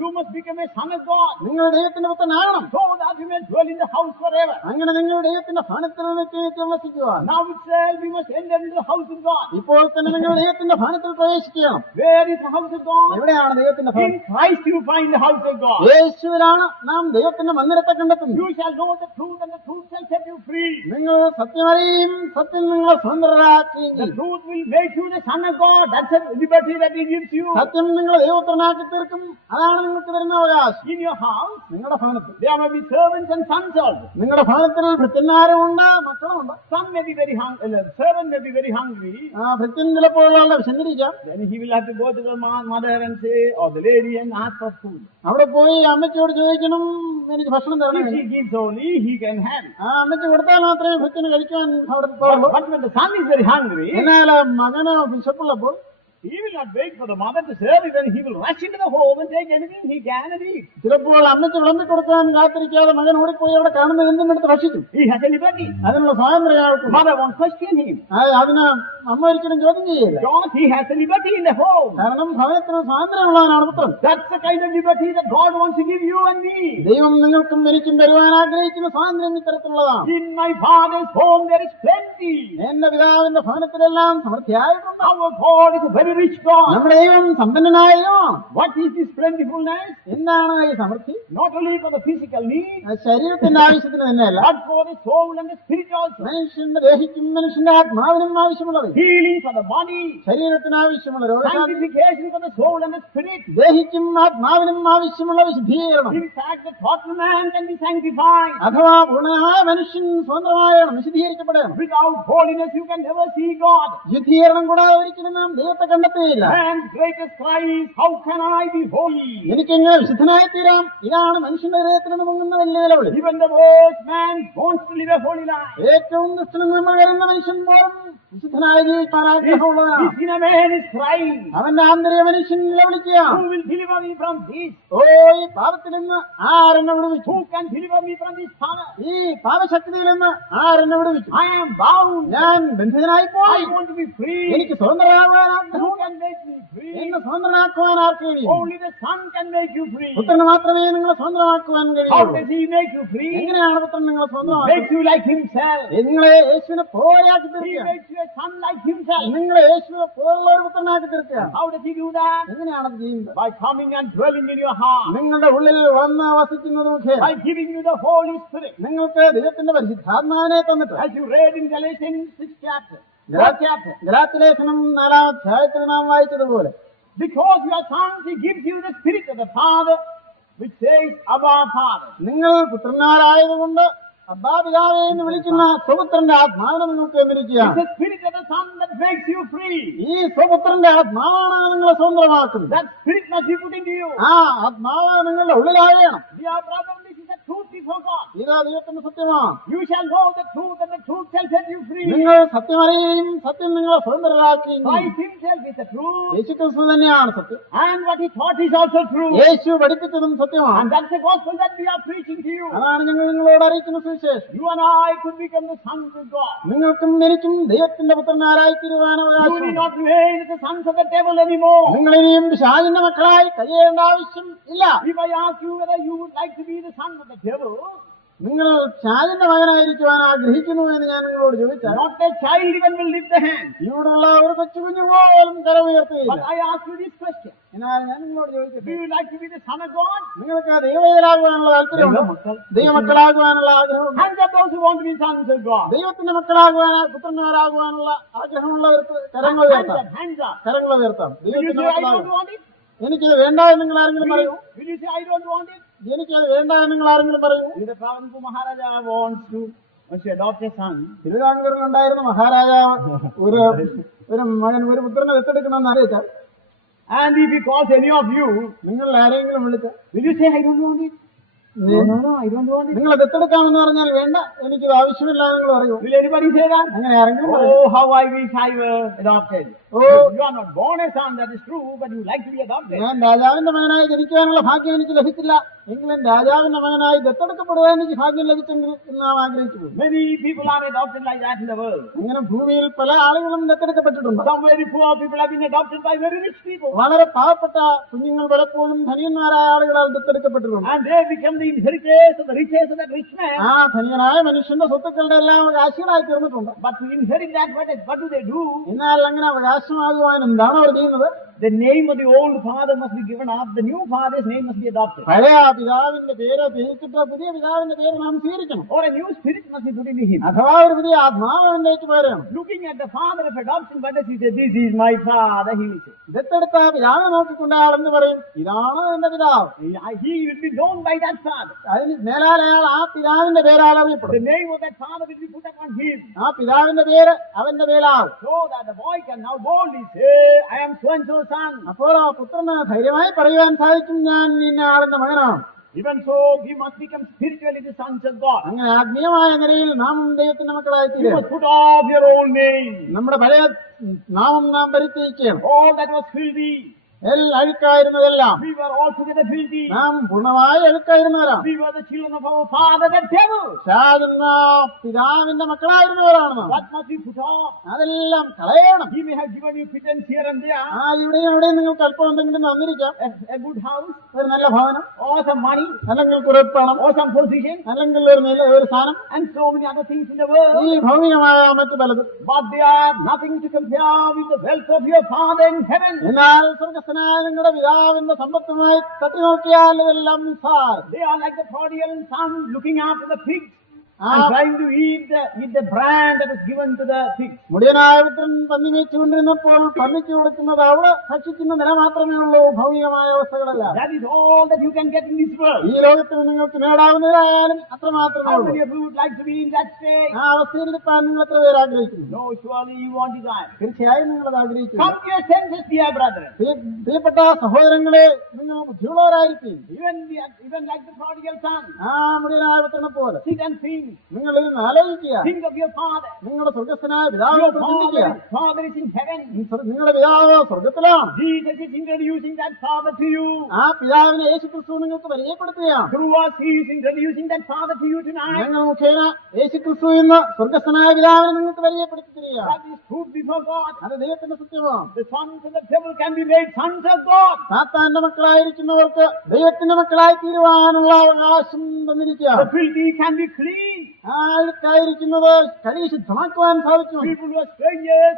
You must become a son of God. നിങ്ങൾ ദൈവത്തിന്റെ പുത്രനാകണം. So that you may dwell in the house forever. അങ്ങനെ നിങ്ങൾ ദൈവത്തിന്റെ ഭവനത്തിൽ നിത്യം വസിക്കുക. Now itself you must enter into the house of God. ഇപ്പോൾ തന്നെ നിങ്ങൾ ദൈവത്തിന്റെ ഭവനത്തിൽ പ്രവേശിക്കണം. Where is the house of God? എവിടെയാണ് ദൈവത്തിന്റെ ഭവനം? In Christ you find the house of God. യേശുവിലാണ് നാം ദൈവത്തിന്റെ മന്ദിരത്തെ കണ്ടെത്തുന്നത്. You shall know the truth and the truth shall set you free. നിങ്ങൾ സത്യമറിയും, സത്യം നിങ്ങളെ സ്വതന്ത്രരാക്കുകയും The ചെയ്യും. truth will make you the son of God. That's a liberty that He gives you. സത്യം നിങ്ങളെ ദൈവപുത്രനാക്കി തീർക്കും. അതാണ് നിങ്ങൾക്ക് തരുന്ന അവകാശം. In your house, നിങ്ങളുടെ ഭവനത്തിൽ there may be servants and sons also. നിങ്ങളുടെ ഭവനത്തിൽ ഭൃത്യന്മാരുമുണ്ട്, മക്കളുമുണ്ട്. Son may be very hungry, servant may be very hungry. ഭൃത്യൻ ചിലപ്പോൾ ആളുടെ വിശന്നിരിക്കാം. Then he will have to go to the mother and say, or the lady, and ask for food. അവിടെ പോയി അമ്മച്ചോട് ചോദിക്കണം, എനിക്ക് ഭക്ഷണം തരണം. If she gives only, he can have it. അമ്മയ്ക്ക് കൊടുത്താൽ മാത്രമേ ഭൃത്യന് കഴിക്കാൻ അവിടെ പാടുള്ളൂ. But when the son is very hungry, എന്നാൽ മകന് വിശപ്പുള്ളപ്പോൾ he will not wait for the mother to serve him, and he will rush into the home and take anything he can and eat. ചിലപ്പോൾ അമ്മയ്ക്ക് വിളമ്പി കൊടുക്കാൻ കാത്തിരിക്കാതെ മകൻ ഓടിപ്പോയി അവിടെ കാണുന്ന എന്തിനെടുത്ത് ഭക്ഷിക്കും. He has a liberty. അതിനുള്ള സ്വാതന്ത്ര്യം അയാൾക്കുണ്ട്. Mother won't question him. അതിന് അമ്മ ഒരിക്കലും ചോദ്യം ചെയ്യില്ല. Because he has a liberty in the home. കാരണം ഭവനത്തിന് സ്വാതന്ത്ര്യമുള്ളവനാണ് പുത്രൻ. That's the kind of liberty that God wants to give you and me. ദൈവം നിങ്ങൾക്കും എനിക്കും തരുവാൻ ആഗ്രഹിക്കുന്ന സ്വാതന്ത്ര്യം ഇത്തരത്തിലുള്ളതാണ്. In my Father's home there is plenty. എന്റെ പിതാവിന്റെ ഭവനത്തിലെല്ലാം സമൃദ്ധിയായിട്ടുണ്ട്. Our God is a very rich God. നമ്മുടെ ദൈവം സമ്പന്നനായ ദൈവമാണ്. What is this plentifulness? എന്താണ് ഈ സമൃദ്ധി? Not only for the physical need, ശരീരത്തിന്റെ ആവശ്യത്തിന് തന്നെയല്ല, but for the soul and the spirit also. മനുഷ്യന്റെ ദേഹിക്കും മനുഷ്യന്റെ ആത്മാവിനും ആവശ്യമുള്ളത്. Healing for the body, ശരീരത്തിന് ആവശ്യമുള്ള രോഗശാന്തി, sanctification for the soul and the spirit. ദേഹിക്കും ആത്മാവിനും ആവശ്യമുള്ള വിശുദ്ധീകരണം. In fact, the total man can be sanctified. അഥവാ പൂർണ്ണനായ മനുഷ്യൻ സ്വതന്ത്രമായാണ് വിശുദ്ധീകരിക്കപ്പെടണം. Without holiness you can never see God. വിശുദ്ധീകരണം കൂടാതെ ഒരിക്കലും നാം ദൈവത്തെ കണ്ടെത്തുകയില്ല. Man's greatest cry is, how can I be holy? എനിക്കെങ്ങനെ വിശുദ്ധനായി തീരാം? ഇതാണ് മനുഷ്യന്റെ ഹൃദയത്തിൽ നിന്ന് പൊങ്ങുന്ന വലിയ നിലവിളി. Even the worst man wants to live a holy life. ഏറ്റവും ദുഷ്ടനെന്ന് നമ്മൾ വരുന്ന മനുഷ്യൻ പോലും വിശുദ്ധനായി ജീവിക്കാൻ ആഗ്രഹമുള്ളവനാണ്. This inner man is crying, അവന്റെ ആന്തരിക മനുഷ്യൻ നിലവിളിക്കുകയാണ്. who will deliver me from this? ഓ, ഈ പാപത്തിൽ നിന്ന് ആരെന്നെ വിടുവിച്ചു? Who can deliver me from this power? ഈ പാപശക്തിയിൽ നിന്ന് ആരെന്നെ വിടുവിച്ചു? I am bound. ഞാൻ ബന്ധിതനായി പോയി. I want to be free. എനിക്ക് സ്വതന്ത്രമാകാൻ Who ആഗ്രഹം. can make me free? എന്നെ സ്വതന്ത്രനാക്കുവാൻ ആർക്ക് കഴിയും? Only the Son can make you free. പുത്രന് മാത്രമേ നിങ്ങളെ സ്വതന്ത്രമാക്കുവാൻ How കഴിയൂ. does He make you free? എങ്ങനെയാണ് പുത്രൻ നിങ്ങളെ He സ്വന്തമാക്കുന്നത്? makes you like Himself. നിങ്ങളെ യേശുവിനെ പോലെയാക്കി He തീർക്കുക. makes you a son like Himself. നിങ്ങളെ യേശുവിനെ പോലുള്ള ഒരു പുത്രനാക്കി തീർക്കുക. How does He do that? എങ്ങനെയാണ് അത് ചെയ്യുന്നത്? By coming and dwelling in your heart. നിങ്ങളുടെ ഉള്ളിൽ വന്ന് വസിക്കുന്നത് മുഖേന, By giving you the Holy Spirit. നിങ്ങൾക്ക് ദൈവത്തിന്റെ പരിശുദ്ധാത്മാവിനെ തന്നിട്ട്, As you read in Galatians 6th chapter. 4th chapter. ഗലാത്യലേഖനം 4-ാം അധ്യായത്തിൽ നാം വായിച്ചതുപോലെ, Because you are sons, He gives you the Spirit of the Father, which says, Abba, Father. നിങ്ങൾ പുത്രന്മാരായതുകൊണ്ട് അബ്ബാ പിതാവേ എന്ന് വിളിക്കുന്ന സ്വപുത്രന്റെ ആത്മാവിനെ നിങ്ങൾക്ക് തന്നിരിക്കുകയാണ്. It's the spirit of the Son that makes you free. ഈ സ്വപുത്രന്റെ ആത്മാവാണ് നിങ്ങളെ സ്വതന്ത്രമാക്കുന്നത്. That spirit must be put into you. ആ ആത്മാവ് നിങ്ങളുടെ ഉള്ളിലാകണം. Dear brother, this is the truth before God. ഇത് ദൈവത്തിന്റെ സത്യമാണ്. You shall know the truth, and the truth shall set you free. നിങ്ങൾ സത്യമറിയുകയും സത്യം നിങ്ങളെ സ്വതന്ത്രരാക്കുകയും Christ himself is the truth. യേശു ക്രിസ്തു തന്നെയാണ് സത്യം. And what he taught is also true. യേശു പഠിപ്പിച്ചതും സത്യമാണ്. And that's the gospel that we are preaching to you. അതാണ് ഞങ്ങൾ നിങ്ങളോട് അറിയിക്കുന്ന സുവിശേഷം. You and I could become the sons of God. നിങ്ങൾക്കും എനിക്കും ദൈവത്തിന്റെ പുത്രന്മാരായി തീരുവാൻ You അവകാശം. need not remain as the sons of the devil anymore. നിങ്ങൾ ഇനിയും പിശാചിന്റെ മക്കളായി കഴിയേണ്ട ആവശ്യം ഇല്ല. If I ask you whether you would like to be the son of the devil, നിങ്ങൾ പിശാചിന്റെ മകനായിരിക്കുവാൻ ആഗ്രഹിക്കുന്നു എന്ന് ഞാൻ നിങ്ങളോട് ചോദിച്ചാൽ not a child even will lift the hand. ഇവിടെയുള്ള ഒരു കൊച്ചു കുഞ്ഞു പോലും കരമുയർത്തുകയില്ല. But I ask you this question. എന്നാൽ ഞാൻ നിങ്ങളോട് Do ചോദിക്കട്ടെ, you like to be the son of God? നിങ്ങൾക്ക് ദൈവവേദനാകുവാനുള്ള താല്പര്യമുണ്ടോ? ദൈവമക്കളാകുവാനുള്ള ആഗ്രഹമുണ്ട്. Hands up those who want to be sons of God. ദൈവത്തിന്റെ മക്കളാകുവാൻ പുത്രന്മാരാകുവാനുള്ള ആഗ്രഹമുള്ളവർക്ക് കരങ്ങൾ Hands ഉയർത്താം. up, hands up. കരങ്ങൾ ഉയർത്താം. Will you ദൈവത്തിന്റെ say I don't മക്കളാകും. want it? എനിക്കത് വേണ്ട എന്ന് നിങ്ങൾ ആരെങ്കിലും പറയൂ. Will you say I don't want it? എനിക്കത് വേണ്ട എന്ന് നിങ്ങൾ ആരെങ്കിലും പറയൂ. If the Travancore Maharaja wants to adopt a son, തിരുവിതാംകൂറിലുണ്ടായിരുന്ന മഹാരാജാവ് ഒരു മകൻ ഒരു പുത്രനെ ദത്തെടുക്കണമെന്ന് അറിയിച്ചാൽ, and if he calls any of you, നിങ്ങൾ ആരെങ്കിലും വിളിച്ചാൽ will you say I don't want it? No, I don't want it. നിങ്ങൾ ദത്തെടുക്കാമെന്ന് പറഞ്ഞാൽ വേണ്ട, എനിക്കത് ആവശ്യമില്ല എന്ന് നിങ്ങൾ പറയൂ. Will anybody say that? അങ്ങനെ ആരെങ്കിലും പറയൂ. Oh, how I wish I were adopted. Oh. You are not born a son, that is true, but you like to be adopted. ഞാൻ രാജാവിന്റെ മകനായി ജനിക്കാനുള്ള ഭാഗ്യം എനിക്ക് ലഭിച്ചില്ല, എങ്കിലും രാജാവിന്റെ മകനായി ദത്തെടുക്കപ്പെടുവാൻ എനിക്ക് ഭാഗ്യം ലഭിച്ചെങ്കിൽ എന്ന് നാം ആഗ്രഹിച്ചു. Many people are adopted like that in the world. അങ്ങനെ ഭൂമിയിൽ പല ആളുകളും ദത്തെടുക്കപ്പെട്ടിട്ടുണ്ട്. Some very poor people have been adopted by very rich people. വളരെ പാവപ്പെട്ട കുഞ്ഞുങ്ങൾ പലപ്പോഴും ധനിയന്മാരായ ആളുകളാൽ ദത്തെടുക്കപ്പെട്ടിട്ടുണ്ട്. And they become the inheritors of the riches of that rich man. ആ ധനിയനായ മനുഷ്യന്റെ സ്വത്തുക്കളുടെ എല്ലാം അവകാശികളായി തീർന്നിട്ടുണ്ട്. But to inherit that, what do they do? എന്നാൽ അങ്ങനെ അവകാശമാകുവാൻ എന്താണ് അവർ ചെയ്യുന്നത്? The name of the old father must be given up. The new father's name must be adopted. പഴയ പിതാവിന്റെ പേര് ത്യജിച്ചിട്ട് പുതിയ പിതാവിന്റെ പേര് നാം സ്വീകരിക്കണം. Or a new spirit must be put into him. അഥവാ ഒരു പുതിയ ആത്മാവ് അവനിലേക്ക് പകരണം. Looking at the father of adoption, what does he say? This is my father, he will say. ദത്തെടുത്ത പിതാവിനെ നോക്കിക്കൊണ്ട് അയാൾ എന്ന് പറയും, ഇതാണ് എന്റെ പിതാവ്. He will be known by that father. അതിന് മേലാൽ അയാൾ ആ പിതാവിന്റെ പേരാൽ അറിയപ്പെടും. The name of that father will be put upon him. ആ പിതാവിന്റെ പേര് അവന്റെ പേരാകും. So that the boy can now boldly say, I am so and so son. അപ്പോൾ ആ പുത്രന് ധൈര്യമായി പറയുവാൻ സാധിക്കും, ഞാൻ ഇന്ന ആളിന്റെ മകനാണ്. Even so, we must become spiritually the sons of God. അങ്ങനെ ആത്മീയമായ നിലയിൽ നാം ദൈവത്തിന്റെ മക്കളായി You തീരും. must put off your old name. നമ്മുടെ പഴയ നാമം നാം പരിത്യജിക്കണം. All that was filthy. അഴുക്കായിരുന്നതെല്ലാം We were altogether filthy. നാം പൂർണ്ണമായി അഴുക്കായിരുന്നവരാണ്. We were the children of our father, the devil. ഷാദെന്ന പിതാവിന്റെ മക്കളായിരുന്നവരാണ് നാം. What must we put off? അതെല്ലാം കളയണം. He may have given you pittance here and there, ഇവിടെയും അവിടെയും നിങ്ങൾക്ക് അല്പം എന്തെങ്കിലും തന്നിരിക്കാം. a good house, ഒരു നല്ല ഭവനം, or some money, അല്ലെങ്കിൽ കുറെ പണം, or some position, അല്ലെങ്കിൽ ഒരു സ്ഥാനം, and so many other things in the world. ഈ ഭൗമികമായ മറ്റു പലതും. But they are nothing to compare with the wealth of your Father in heaven. എന്നാൽ സ്വർഗ്ഗസ്ഥനായ നിങ്ങളുടെ പിതാവിന്റെ സമ്പത്തുമായി തട്ടി നോക്കിയാൽ ഇതെല്ലാം നിസ്സാരം. They are like the prodigal son looking after the pigs and trying to eat the brand that was given to the pigs. മുടിയനായ പുത്രൻ പന്നി മേച്ചുകൊണ്ടിരുന്നപ്പോൾ പന്നിക്ക് കൊടുക്കുന്നത് അവിടെ ഭക്ഷിക്കുന്ന നില മാത്രമേ ഉള്ളൂ, ഭൗമികമായ അവസ്ഥകളല്ല. That is all that you can get in this world. ഈ ലോകത്തിൽ നിങ്ങൾക്ക് നേടാവുന്നതായാലും അത്രമാത്രമേ How ഉള്ളൂ. many of you would like to be in that state? ആ അവസ്ഥയിലിരിക്കാൻ നിങ്ങൾ എത്ര പേര് ആഗ്രഹിക്കുന്നു? No, surely you won't desire. തീർച്ചയായും നിങ്ങളത് ആഗ്രഹിക്കുന്നു. Come to your senses, dear brother. പ്രിയപ്പെട്ട സഹോദരങ്ങളെ, നിങ്ങൾ ബുദ്ധിയുള്ളവരായിരിക്കും. Even like the prodigal son. ആ മുടിയനായ പുത്രനെ പോലെ Sit and think. നിങ്ങൾ ഇരുന്ന് ആലോചിക്കുക. Think of your father. നിങ്ങളുടെ സ്വർഗ്ഗസ്ഥനായ പിതാവിനെ Your ചിന്തിക്കുക. father is in heaven. നിങ്ങളുടെ പിതാവ് സ്വർഗ്ഗത്തിലാണ്. Jesus is introducing that father to you. ആ പിതാവിനെ യേശുക്രിസ്തു നിങ്ങൾക്ക് പരിചയപ്പെടുത്തുകയാണ്. Through us, he is introducing that father to you tonight. ഞങ്ങൾ മുഖേന യേശുക്രിസ്തു എന്ന സ്വർഗ്ഗസ്ഥനായ പിതാവിനെ നിങ്ങൾക്ക് പരിചയപ്പെടുത്തി തരികയാണ്. That is truth before God. അത് ദൈവത്തിന്റെ സത്യമാണ്. The sons of the devil can be made sons of God. സാത്താന്റെ മക്കളായിരിക്കുന്നവർക്ക് ദൈവത്തിന്റെ മക്കളായി തീരുവാനുള്ള അവകാശം തന്നിരിക്കുക. The filthy can be clean. ആൾക്കായിരിക്കുന്നത് കഴുകി ശുദ്ധമാക്കുവാൻ സാധിക്കും. People who are strangers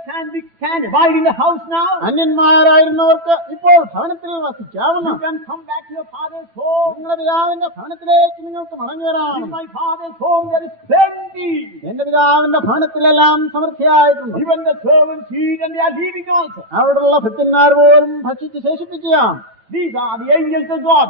can abide in the house now. അന്യന്മാരായിരുന്നവർക്ക് ഇപ്പോൾ ഭവനത്തിൽ വസിക്കാവുന്ന. You can come back to your father's home. നിങ്ങളുടെ പിതാവിന്റെ ഭവനത്തിലേക്ക് നിങ്ങൾക്ക് മടങ്ങി വരാം. In my father's home there is plenty. എന്റെ പിതാവിന്റെ ഭവനത്തിലെല്ലാം സമൃദ്ധിയായിട്ടുണ്ട്. Even the servants eat and they are leaving also. അവിടെയുള്ള ഭൃത്യന്മാർ പോലും ഭക്ഷിച്ച് ശേഷിപ്പിക്കുകയാണ്. These are the angels of God.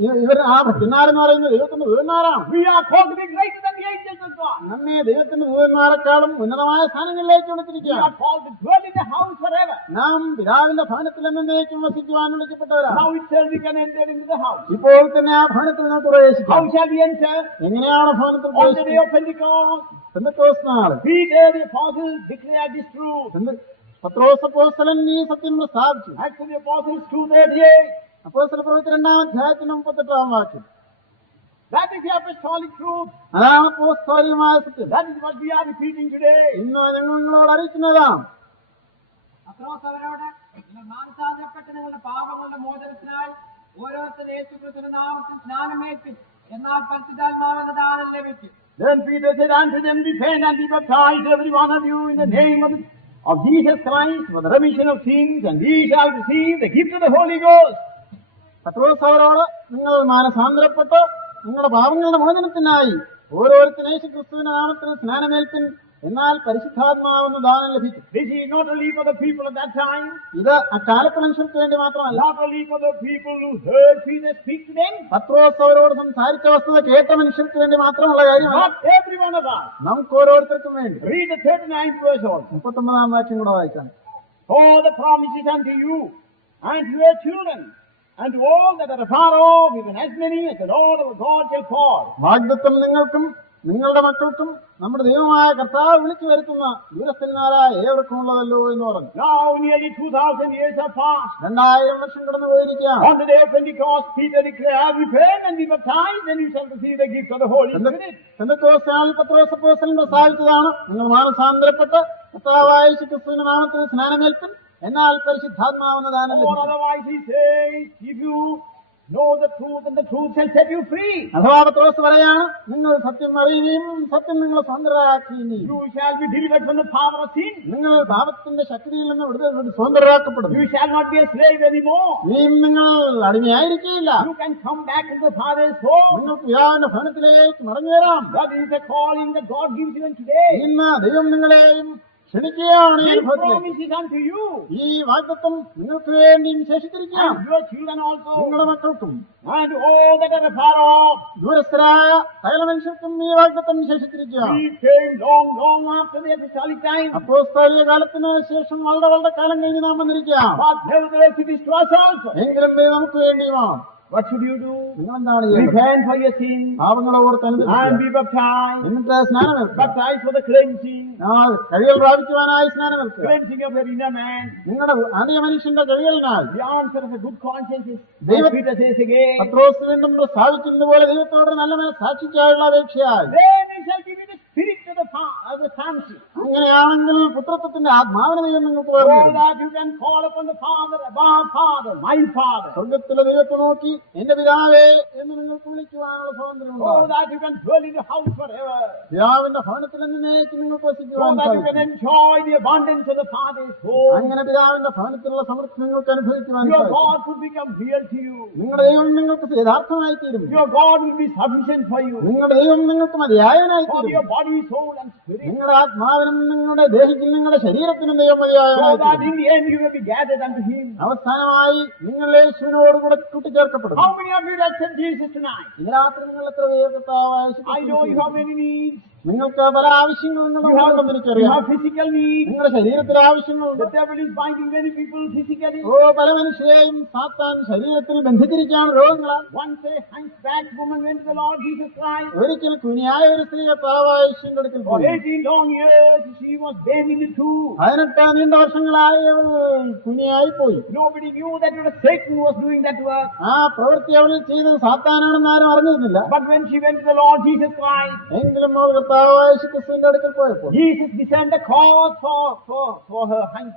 ഇവർ ആ ഭക്തന്മാരെന്ന് പറയുന്നത് ദൈവത്തിന്റെ ദൂതന്മാരാണ്. We are called to be greater than the angels of God. നമ്മെ ദൈവത്തിന്റെ ദൂതന്മാരെക്കാളും ഉന്നതമായ സ്ഥാനങ്ങളിലേക്ക് We വിളിച്ചിരിക്കുകയാണ്. are called to dwell in the house forever. നാം പിതാവിന്റെ ഭവനത്തിൽ എന്നേക്കും വസിക്കുവാൻ വിളിക്കപ്പെട്ടവരാണ്. Now itself we can enter into the house. ഇപ്പോൾ തന്നെ ആ ഭവനത്തിൽ നമുക്ക് പ്രവേശിക്കാം. How shall we enter? എങ്ങനെയാണ് ഭവനത്തിൽ On the day പ്രവേശിക്കുന്നത്? of Pentecost, പെന്തക്കോസ്ത് നാൾ Peter the apostle declared this truth. പത്രോസ് അപ്പോസ്തലൻ ഈ സത്യം പ്രസ്താവിച്ചു. Acts of the Apostles 2:38. അപ്പോസ്തല പ്രവൃത്തി 2-ാം അധ്യായത്തിന് 38-ാം വാക്യം. That is the apostolic truth. അതാണ് അപ്പോസ്തോലികമായ സത്യം. That is what we are repeating today. ഇന്ന് ഞങ്ങൾ നിങ്ങളോട് അറിയിക്കുന്നതാണ്. പത്രോസ് അവരോട്, നിങ്ങൾ മാനസാന്തരപ്പെട്ട് നിങ്ങളുടെ പാപങ്ങളുടെ മോചനത്തിനായി ഓരോരുത്തരും യേശുക്രിസ്തുവിന്റെ നാമത്തിൽ സ്നാനമേൽപ്പിൻ, എന്നാൽ പരിശുദ്ധാത്മാവെന്ന ദാനം ലഭിക്കും. Then Peter said unto them, repent and be baptized every one of you in the name of Jesus Christ for the remission of sins, and ye shall receive the gift of the Holy Ghost. പത്രോസ് അവരോട്, നിങ്ങൾ മാനസാന്തരപ്പെട്ട് നിങ്ങളുടെ പാപങ്ങളുടെ മോചനത്തിനായി ഓരോരുത്തരും യേശുക്രിസ്തുവിന്റെ നാമത്തിൽ സ്നാനമേൽപ്പിൻ, എന്നാൽ പരിശുദ്ധാത്മാവെന്ന ദാനം ലഭിക്കും. This is not only for the people of that time, ഇത് അക്കാലത്തെ മനുഷ്യർക്ക് വേണ്ടി മാത്രമല്ല, not only for the people who heard Peter speak to them, പത്രോസ് അവരോട് സംസാരിച്ച വസ്തുത കേട്ട മനുഷ്യർക്ക് വേണ്ടി മാത്രമുള്ള കാര്യമല്ല, but every one of us. നമുക്ക് ഓരോരുത്തർക്കും വേണ്ടി. Read the 39th verse also. 39-ാം വാക്യം കൂടെ വായിക്കാം. For the promises unto you and to your children and to all that are afar off, even as many as the Lord our God shall call. വാഗ്ദത്തം നിങ്ങൾക്കും നിങ്ങളുടെ മക്കൾക്കും നമ്മുടെ ദൈവമായ കർത്താവ് വിളിച്ചു വരുത്തുന്ന ദൂരസ്ഥന്മാരായ ഏവർക്കും ഉള്ളതല്ലോ എന്ന് പറഞ്ഞു. Now nearly 2000 years have passed. 2000 വർഷം കടന്നു പോയിരിക്കുകയാണ്. On the day of Pentecost, Peter declared, repent and be baptized, and you shall receive the gift of the Holy Spirit. Pentecost നാളിൽ പത്രോസ് അപ്പോസ്തലൻ പ്രസ്താവിച്ചതാണ്, നിങ്ങൾ മാനസാന്തരപ്പെട്ട് കർത്താവായ യേശുക്രിസ്തുവിന്റെ നാമത്തിൽ സ്നാനമേൽപ്പിൻ, എന്നാൽ പരിശുദ്ധാത്മാവെന്ന ദാനം Or ലഭിക്കും. otherwise he says, if you know the truth, and the truth shall set you free. അഥവാ പത്രോസ് പറയാണ്, നിങ്ങൾ സത്യം അറിയുകയും സത്യം നിങ്ങളെ സ്വതന്ത്രരാക്കുകയും ചെയ്യും. You shall be delivered from the power of sin. നിങ്ങൾ പാപത്തിന്റെ ശക്തിയിൽ നിന്ന് സ്വതന്ത്രരാക്കപ്പെടും. You shall not be a slave anymore. ഇനിയും നിങ്ങൾ അടിമയായിരിക്കില്ല. You can come back into the Father's home. നിങ്ങൾ പിതാവിന്റെ ഭവനത്തിലേക്ക് മടങ്ങി വരാം. That is the calling that God gives even today. ഇന്ന് ദൈവം നിങ്ങളെയും ക്ഷണിക്കുകയാണ് ഈ This അനുഭവത്തിലേക്ക്. promise is unto you, ഈ വാഗ്ദത്തം നിങ്ങൾക്ക് വേണ്ടിയും ശേഷിച്ചിരിക്കുകയാണ്, and your children also, നിങ്ങളുടെ മക്കൾക്കും and all that are afar off. ദൂരസ്ഥരായ സകല മനുഷ്യർക്കും ഈ വാഗ്ദത്തം ശേഷിച്ചിരിക്കുകയാണ്. We came long after the apostolic time, അപ്പോസ്തലിക കാലത്തിന് ശേഷം വളരെ കാലം കഴിഞ്ഞ് നാം വന്നിരിക്കുകയാണ്. but nevertheless it is to us also. എങ്കിലും ഇത് നമുക്ക് വേണ്ടിയുമാണ്. What should you do? നിങ്ങൾ എന്താണ് ചെയ്യുന്നത്? Repent for your sins പാപങ്ങളെ ഓർത്ത് and അനുദപിക്കുക. be baptized. എന്നിട്ട് സ്നാനമേൽക്കുക. Baptized for the cleansing, കഴിയൽ പ്രാപിക്കുവാനായി സ്നാനമേൽക്കുക. cleansing of your inner man. നിങ്ങളുടെ ആദ്യ മനുഷ്യന്റെ കഴിയലിനായി. The answer of a good conscience is, David- as Peter says again, പത്രോസ് വീണ്ടും പ്രസ്താവിക്കുന്നത് പോലെ ദൈവത്തോട് നല്ല മനസ്സാക്ഷിക്കായുള്ള അപേക്ഷയായി. then he shall give you the spirit of the fancy, അങ്ങനെയാണെങ്കിൽ പുത്രത്വത്തിന്റെ ആത്മാവിനെ ദൈവം നിങ്ങൾക്ക് so പകർന്നു. that you can call upon the Father, above Father, my Father, സ്വർഗത്തിലെ ദൈവത്തെ നോക്കി എന്റെ പിതാവേ എന്ന് നിങ്ങൾക്ക് വിളിക്കുവാനുള്ള സ്വാതന്ത്ര്യം so ഉണ്ടാകും. that you can dwell in the house forever, പിതാവിന്റെ ഭവനത്തിൽ എന്നേക്കും നിങ്ങൾക്ക് so വസിക്കുവാൻ that you can സാധിക്കും. enjoy the abundance of the Father's home. അങ്ങനെ പിതാവിന്റെ ഭവനത്തിലുള്ള സമൃദ്ധി നിങ്ങൾക്ക് അനുഭവിക്കുവാൻ Your സാധിക്കും. God will become real to you. നിങ്ങളുടെ ദൈവം നിങ്ങൾക്ക് യഥാർത്ഥമായി തീരും. Your God will be sufficient for you, നിങ്ങളുടെ ദൈവം നിങ്ങൾക്ക് മതിയായവനായി for തീരും. your body, soul, and spirit, നിങ്ങളുടെ ആത്മാവിനും നിങ്ങളുടെ ദേഹിക്കും നിങ്ങളുടെ ശരീരത്തിനും ദൈവം so മതിയായവനായി that തീരും. in the end you will be gathered unto Him. അവസാനമായി നിങ്ങൾ യേശുവിനോടുകൂടെ കൂട്ടിച്ചേർക്കപ്പെടും. How many of you accept Jesus tonight? ഇന്ന് രാത്രി നിങ്ങൾ എത്ര പേർ കർത്താവായ I യേശുക്രിസ്തുവിനെ know you have സ്വീകരിച്ചു? many needs. നിങ്ങൾക്ക് പല ആവശ്യങ്ങളും You ഉണ്ടെന്ന് എനിക്കറിയാം. have physical needs. നിങ്ങളുടെ ശരീരത്തിലെ ആവശ്യങ്ങളുണ്ട്. The devil is binding many people physically. പല മനുഷ്യരെയും സാത്താൻ ശരീരത്തിൽ ബന്ധിച്ചിരിക്കുകയാണ് രോഗങ്ങളാൽ. Once a hunchback woman went to the Lord Jesus Christ. ഒരിക്കൽ കുനിയായ ഒരു സ്ത്രീ കർത്താവായ യേശുവിന്റെ അടുക്കൽ For പോയി. 18 long years she was bent in the two. 18 നീണ്ട വർഷങ്ങളായി അവൾ കുനിയായി പോയി. Nobody knew that it was Satan who was doing that work. ആ പ്രവൃത്തി അവൾ ചെയ്തത് സാത്താനാണെന്ന് ആരും അറിഞ്ഞിരുന്നില്ല. But when she went to the Lord Jesus Christ, എങ്കിലും അവൾ കർത്താവായ യേശുക്രിസ്തുവിന്റെ അടുക്കൽ പോയപ്പോൾ Jesus discerned the cause for her hunch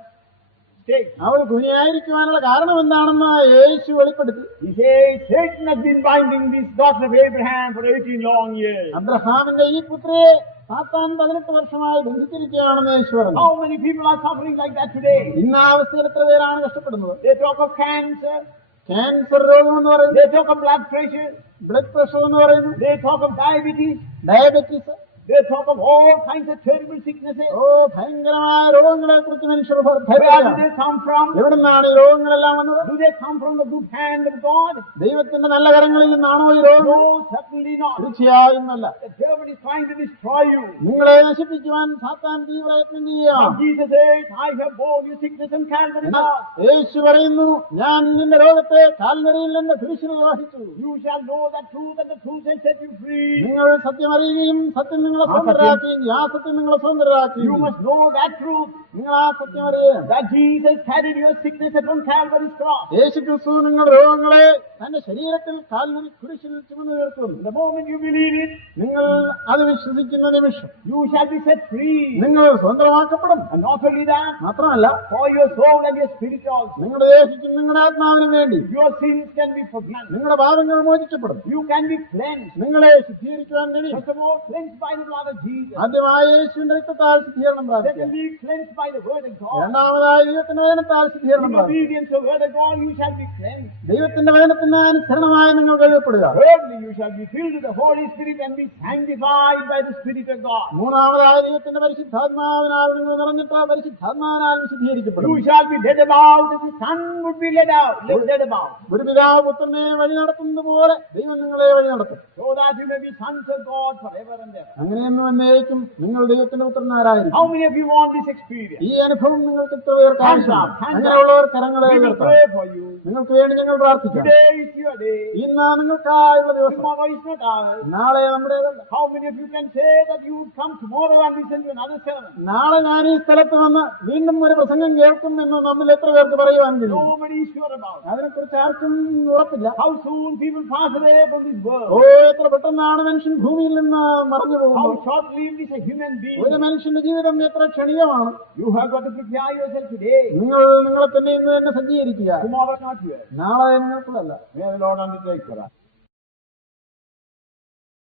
state. അവൾ കുനിയായിരിക്കുവാനുള്ള കാരണം എന്താണെന്ന് യേശു വെളിപ്പെടുത്തി. He says, Satan has been binding this daughter of Abraham for 18 long years. അബ്രഹാമിന്റെ ഈ പുത്രിയെ സാത്താൻ 18 വർഷമായി ബന്ധിച്ചിരിക്കുകയാണെന്ന് യേശു പറഞ്ഞു. How many people are suffering like that today? ഇന്ന് ആ അവസ്ഥയിൽ എത്ര പേരാണ് കഷ്ടപ്പെടുന്നത്? They talk of cancer, cancer രോഗം എന്ന് പറയുന്നു, they talk of blood pressure, blood pressure എന്ന് പറയുന്നു, they talk of diabetes, diabetes, They talk of all kinds of terrible sicknesses. ഓ ഭയങ്കരമായ രോഗങ്ങളെ കുറിച്ച് മനുഷ്യർ Where do they come from? എവിടെ നിന്നാണ് ഈ രോഗങ്ങളെല്ലാം വന്നത്? Do they come from the good hand of God? ദൈവത്തിന്റെ നല്ല കരങ്ങളിൽ നിന്നാണോ ഈ രോഗം? No, certainly not. തീർച്ചയായും അല്ല. The devil is trying to destroy you. നിങ്ങളെ നശിപ്പിക്കുവാൻ സാത്താൻ തീവ്രയത്നം ചെയ്യുകയാണ്. But Jesus says, I have borne your sickness on Calvary cross. യേശു പറയുന്നു, ഞാൻ നിന്റെ രോഗത്തെ കാൽവരിയിൽ എന്റെ കുരിശിൽ വഹിച്ചു. You shall know the truth, and the truth shall set you free. നിങ്ങൾ സത്യം അറിയുകയും സത്യം നിങ്ങളെ സ്വതന്ത്രരാക്കുകയും ആ സത്യം നിങ്ങളെ സ്വതന്ത്രരാക്കുകയും. You must know that truth. നിങ്ങൾ ആ സത്യം അറിയുക. That Jesus carried your sickness upon Calvary's cross. യേശു ക്രിസ്തു നിങ്ങളുടെ രോഗങ്ങളെ തന്റെ ശരീരത്തിൽ കാൽവരി കുരിശിൽ ചുമന്നു തീർക്കുന്നു. The moment you believe it, നിങ്ങൾ അത് വിശ്വസിക്കുന്ന നിമിഷം you shall be set free. നിങ്ങൾ സ്വതന്ത്രമാക്കപ്പെടും. And not only that, മാത്രമല്ല for your soul and your spirit also. നിങ്ങളുടെ യേശുക്കും നിങ്ങളുടെ ആത്മാവിനും വേണ്ടി Your sins can be forgiven. നിങ്ങളുടെ പാപങ്ങൾ മോചിക്കപ്പെടും. You can be cleansed. നിങ്ങളെ ശുദ്ധീകരിക്കുവാൻ കഴിയും. First of all, cleansed by the blood of Jesus. ആദ്യമായി യേശുവിന്റെ രക്തത്താൽ ശുദ്ധീകരണം പ്രാപിക്കുക. Secondly, cleansed by the word of God. രണ്ടാമതായി ദൈവത്തിന്റെ വചനത്താൽ ശുദ്ധീകരണം In പ്രാപിക്കുക. obedience to the word of God, you shall be cleansed. ദൈവത്തിന്റെ വചനത്തിന് അനുസരണമായി നിങ്ങൾ കഴിയപ്പെടുക. Thirdly, you shall be filled with the Holy Spirit and be sanctified by the Spirit of God. മൂന്നാമതായി ദൈവത്തിന്റെ പരിശുദ്ധാത്മാവിനാൽ നിങ്ങൾ നിറഞ്ഞിട്ട് പരിശുദ്ധാത്മാവിനാൽ വിശുദ്ധീകരിക്കപ്പെടും. You shall be led about as the Son would be led about. ഒരു പിതാവ് പുത്രനെ വഴി നടത്തുന്നത് പോലെ ദൈവം നിങ്ങളെ വഴി നടത്തും. So that you may be sons of God forever and ever. അങ്ങനെയൊന്നും എന്നേക്കും നിങ്ങൾ ദൈവത്തിന്റെ പുത്രന്മാരായിരിക്കും. How many of you want this experience? ഈ അനുഭവം നിങ്ങൾക്ക് എത്ര പേർക്ക് ആവശ്യമാണ്? അങ്ങനെയുള്ളവർ കരങ്ങളെ We will ഉയർത്താം. pray for you. നിങ്ങൾക്ക് വേണ്ടി ഞങ്ങൾ പ്രാർത്ഥിക്കാം. Today is your day. ഇന്ന് നിങ്ങൾക്കായുള്ള ദിവസം. Tomorrow is not ours. നാളെ നമ്മുടേതല്ല. How many of you can say that you would come tomorrow and listen to another sermon? നാളെ ഞാൻ ഈ സ്ഥലത്ത് വന്ന് വീണ്ടും ഒരു പ്രസംഗം കേൾക്കും എന്ന് നമ്മിൽ എത്ര പേർക്ക് പറയുവാൻ കഴിയും? Nobody is sure about it. അതിനെക്കുറിച്ച് ആർക്കും ഉറപ്പില്ല. How soon people pass away from this world. ഓ എത്ര പെട്ടെന്നാണ് മനുഷ്യൻ ഭൂമിയിൽ നിന്ന് മറഞ്ഞു How പോകുന്നത്. short-lived is a human being. ഒരു മനുഷ്യന്റെ ജീവിതം എത്ര ക്ഷണികമാണ്. You have got to prepare yourself today. നിങ്ങളെ തന്നെ ഇന്ന് തന്നെ സജ്ജീകരിക്കുക. Tomorrow is not here. നാളെ നിങ്ങൾക്കുള്ളതല്ല. May the Lord undertake for us.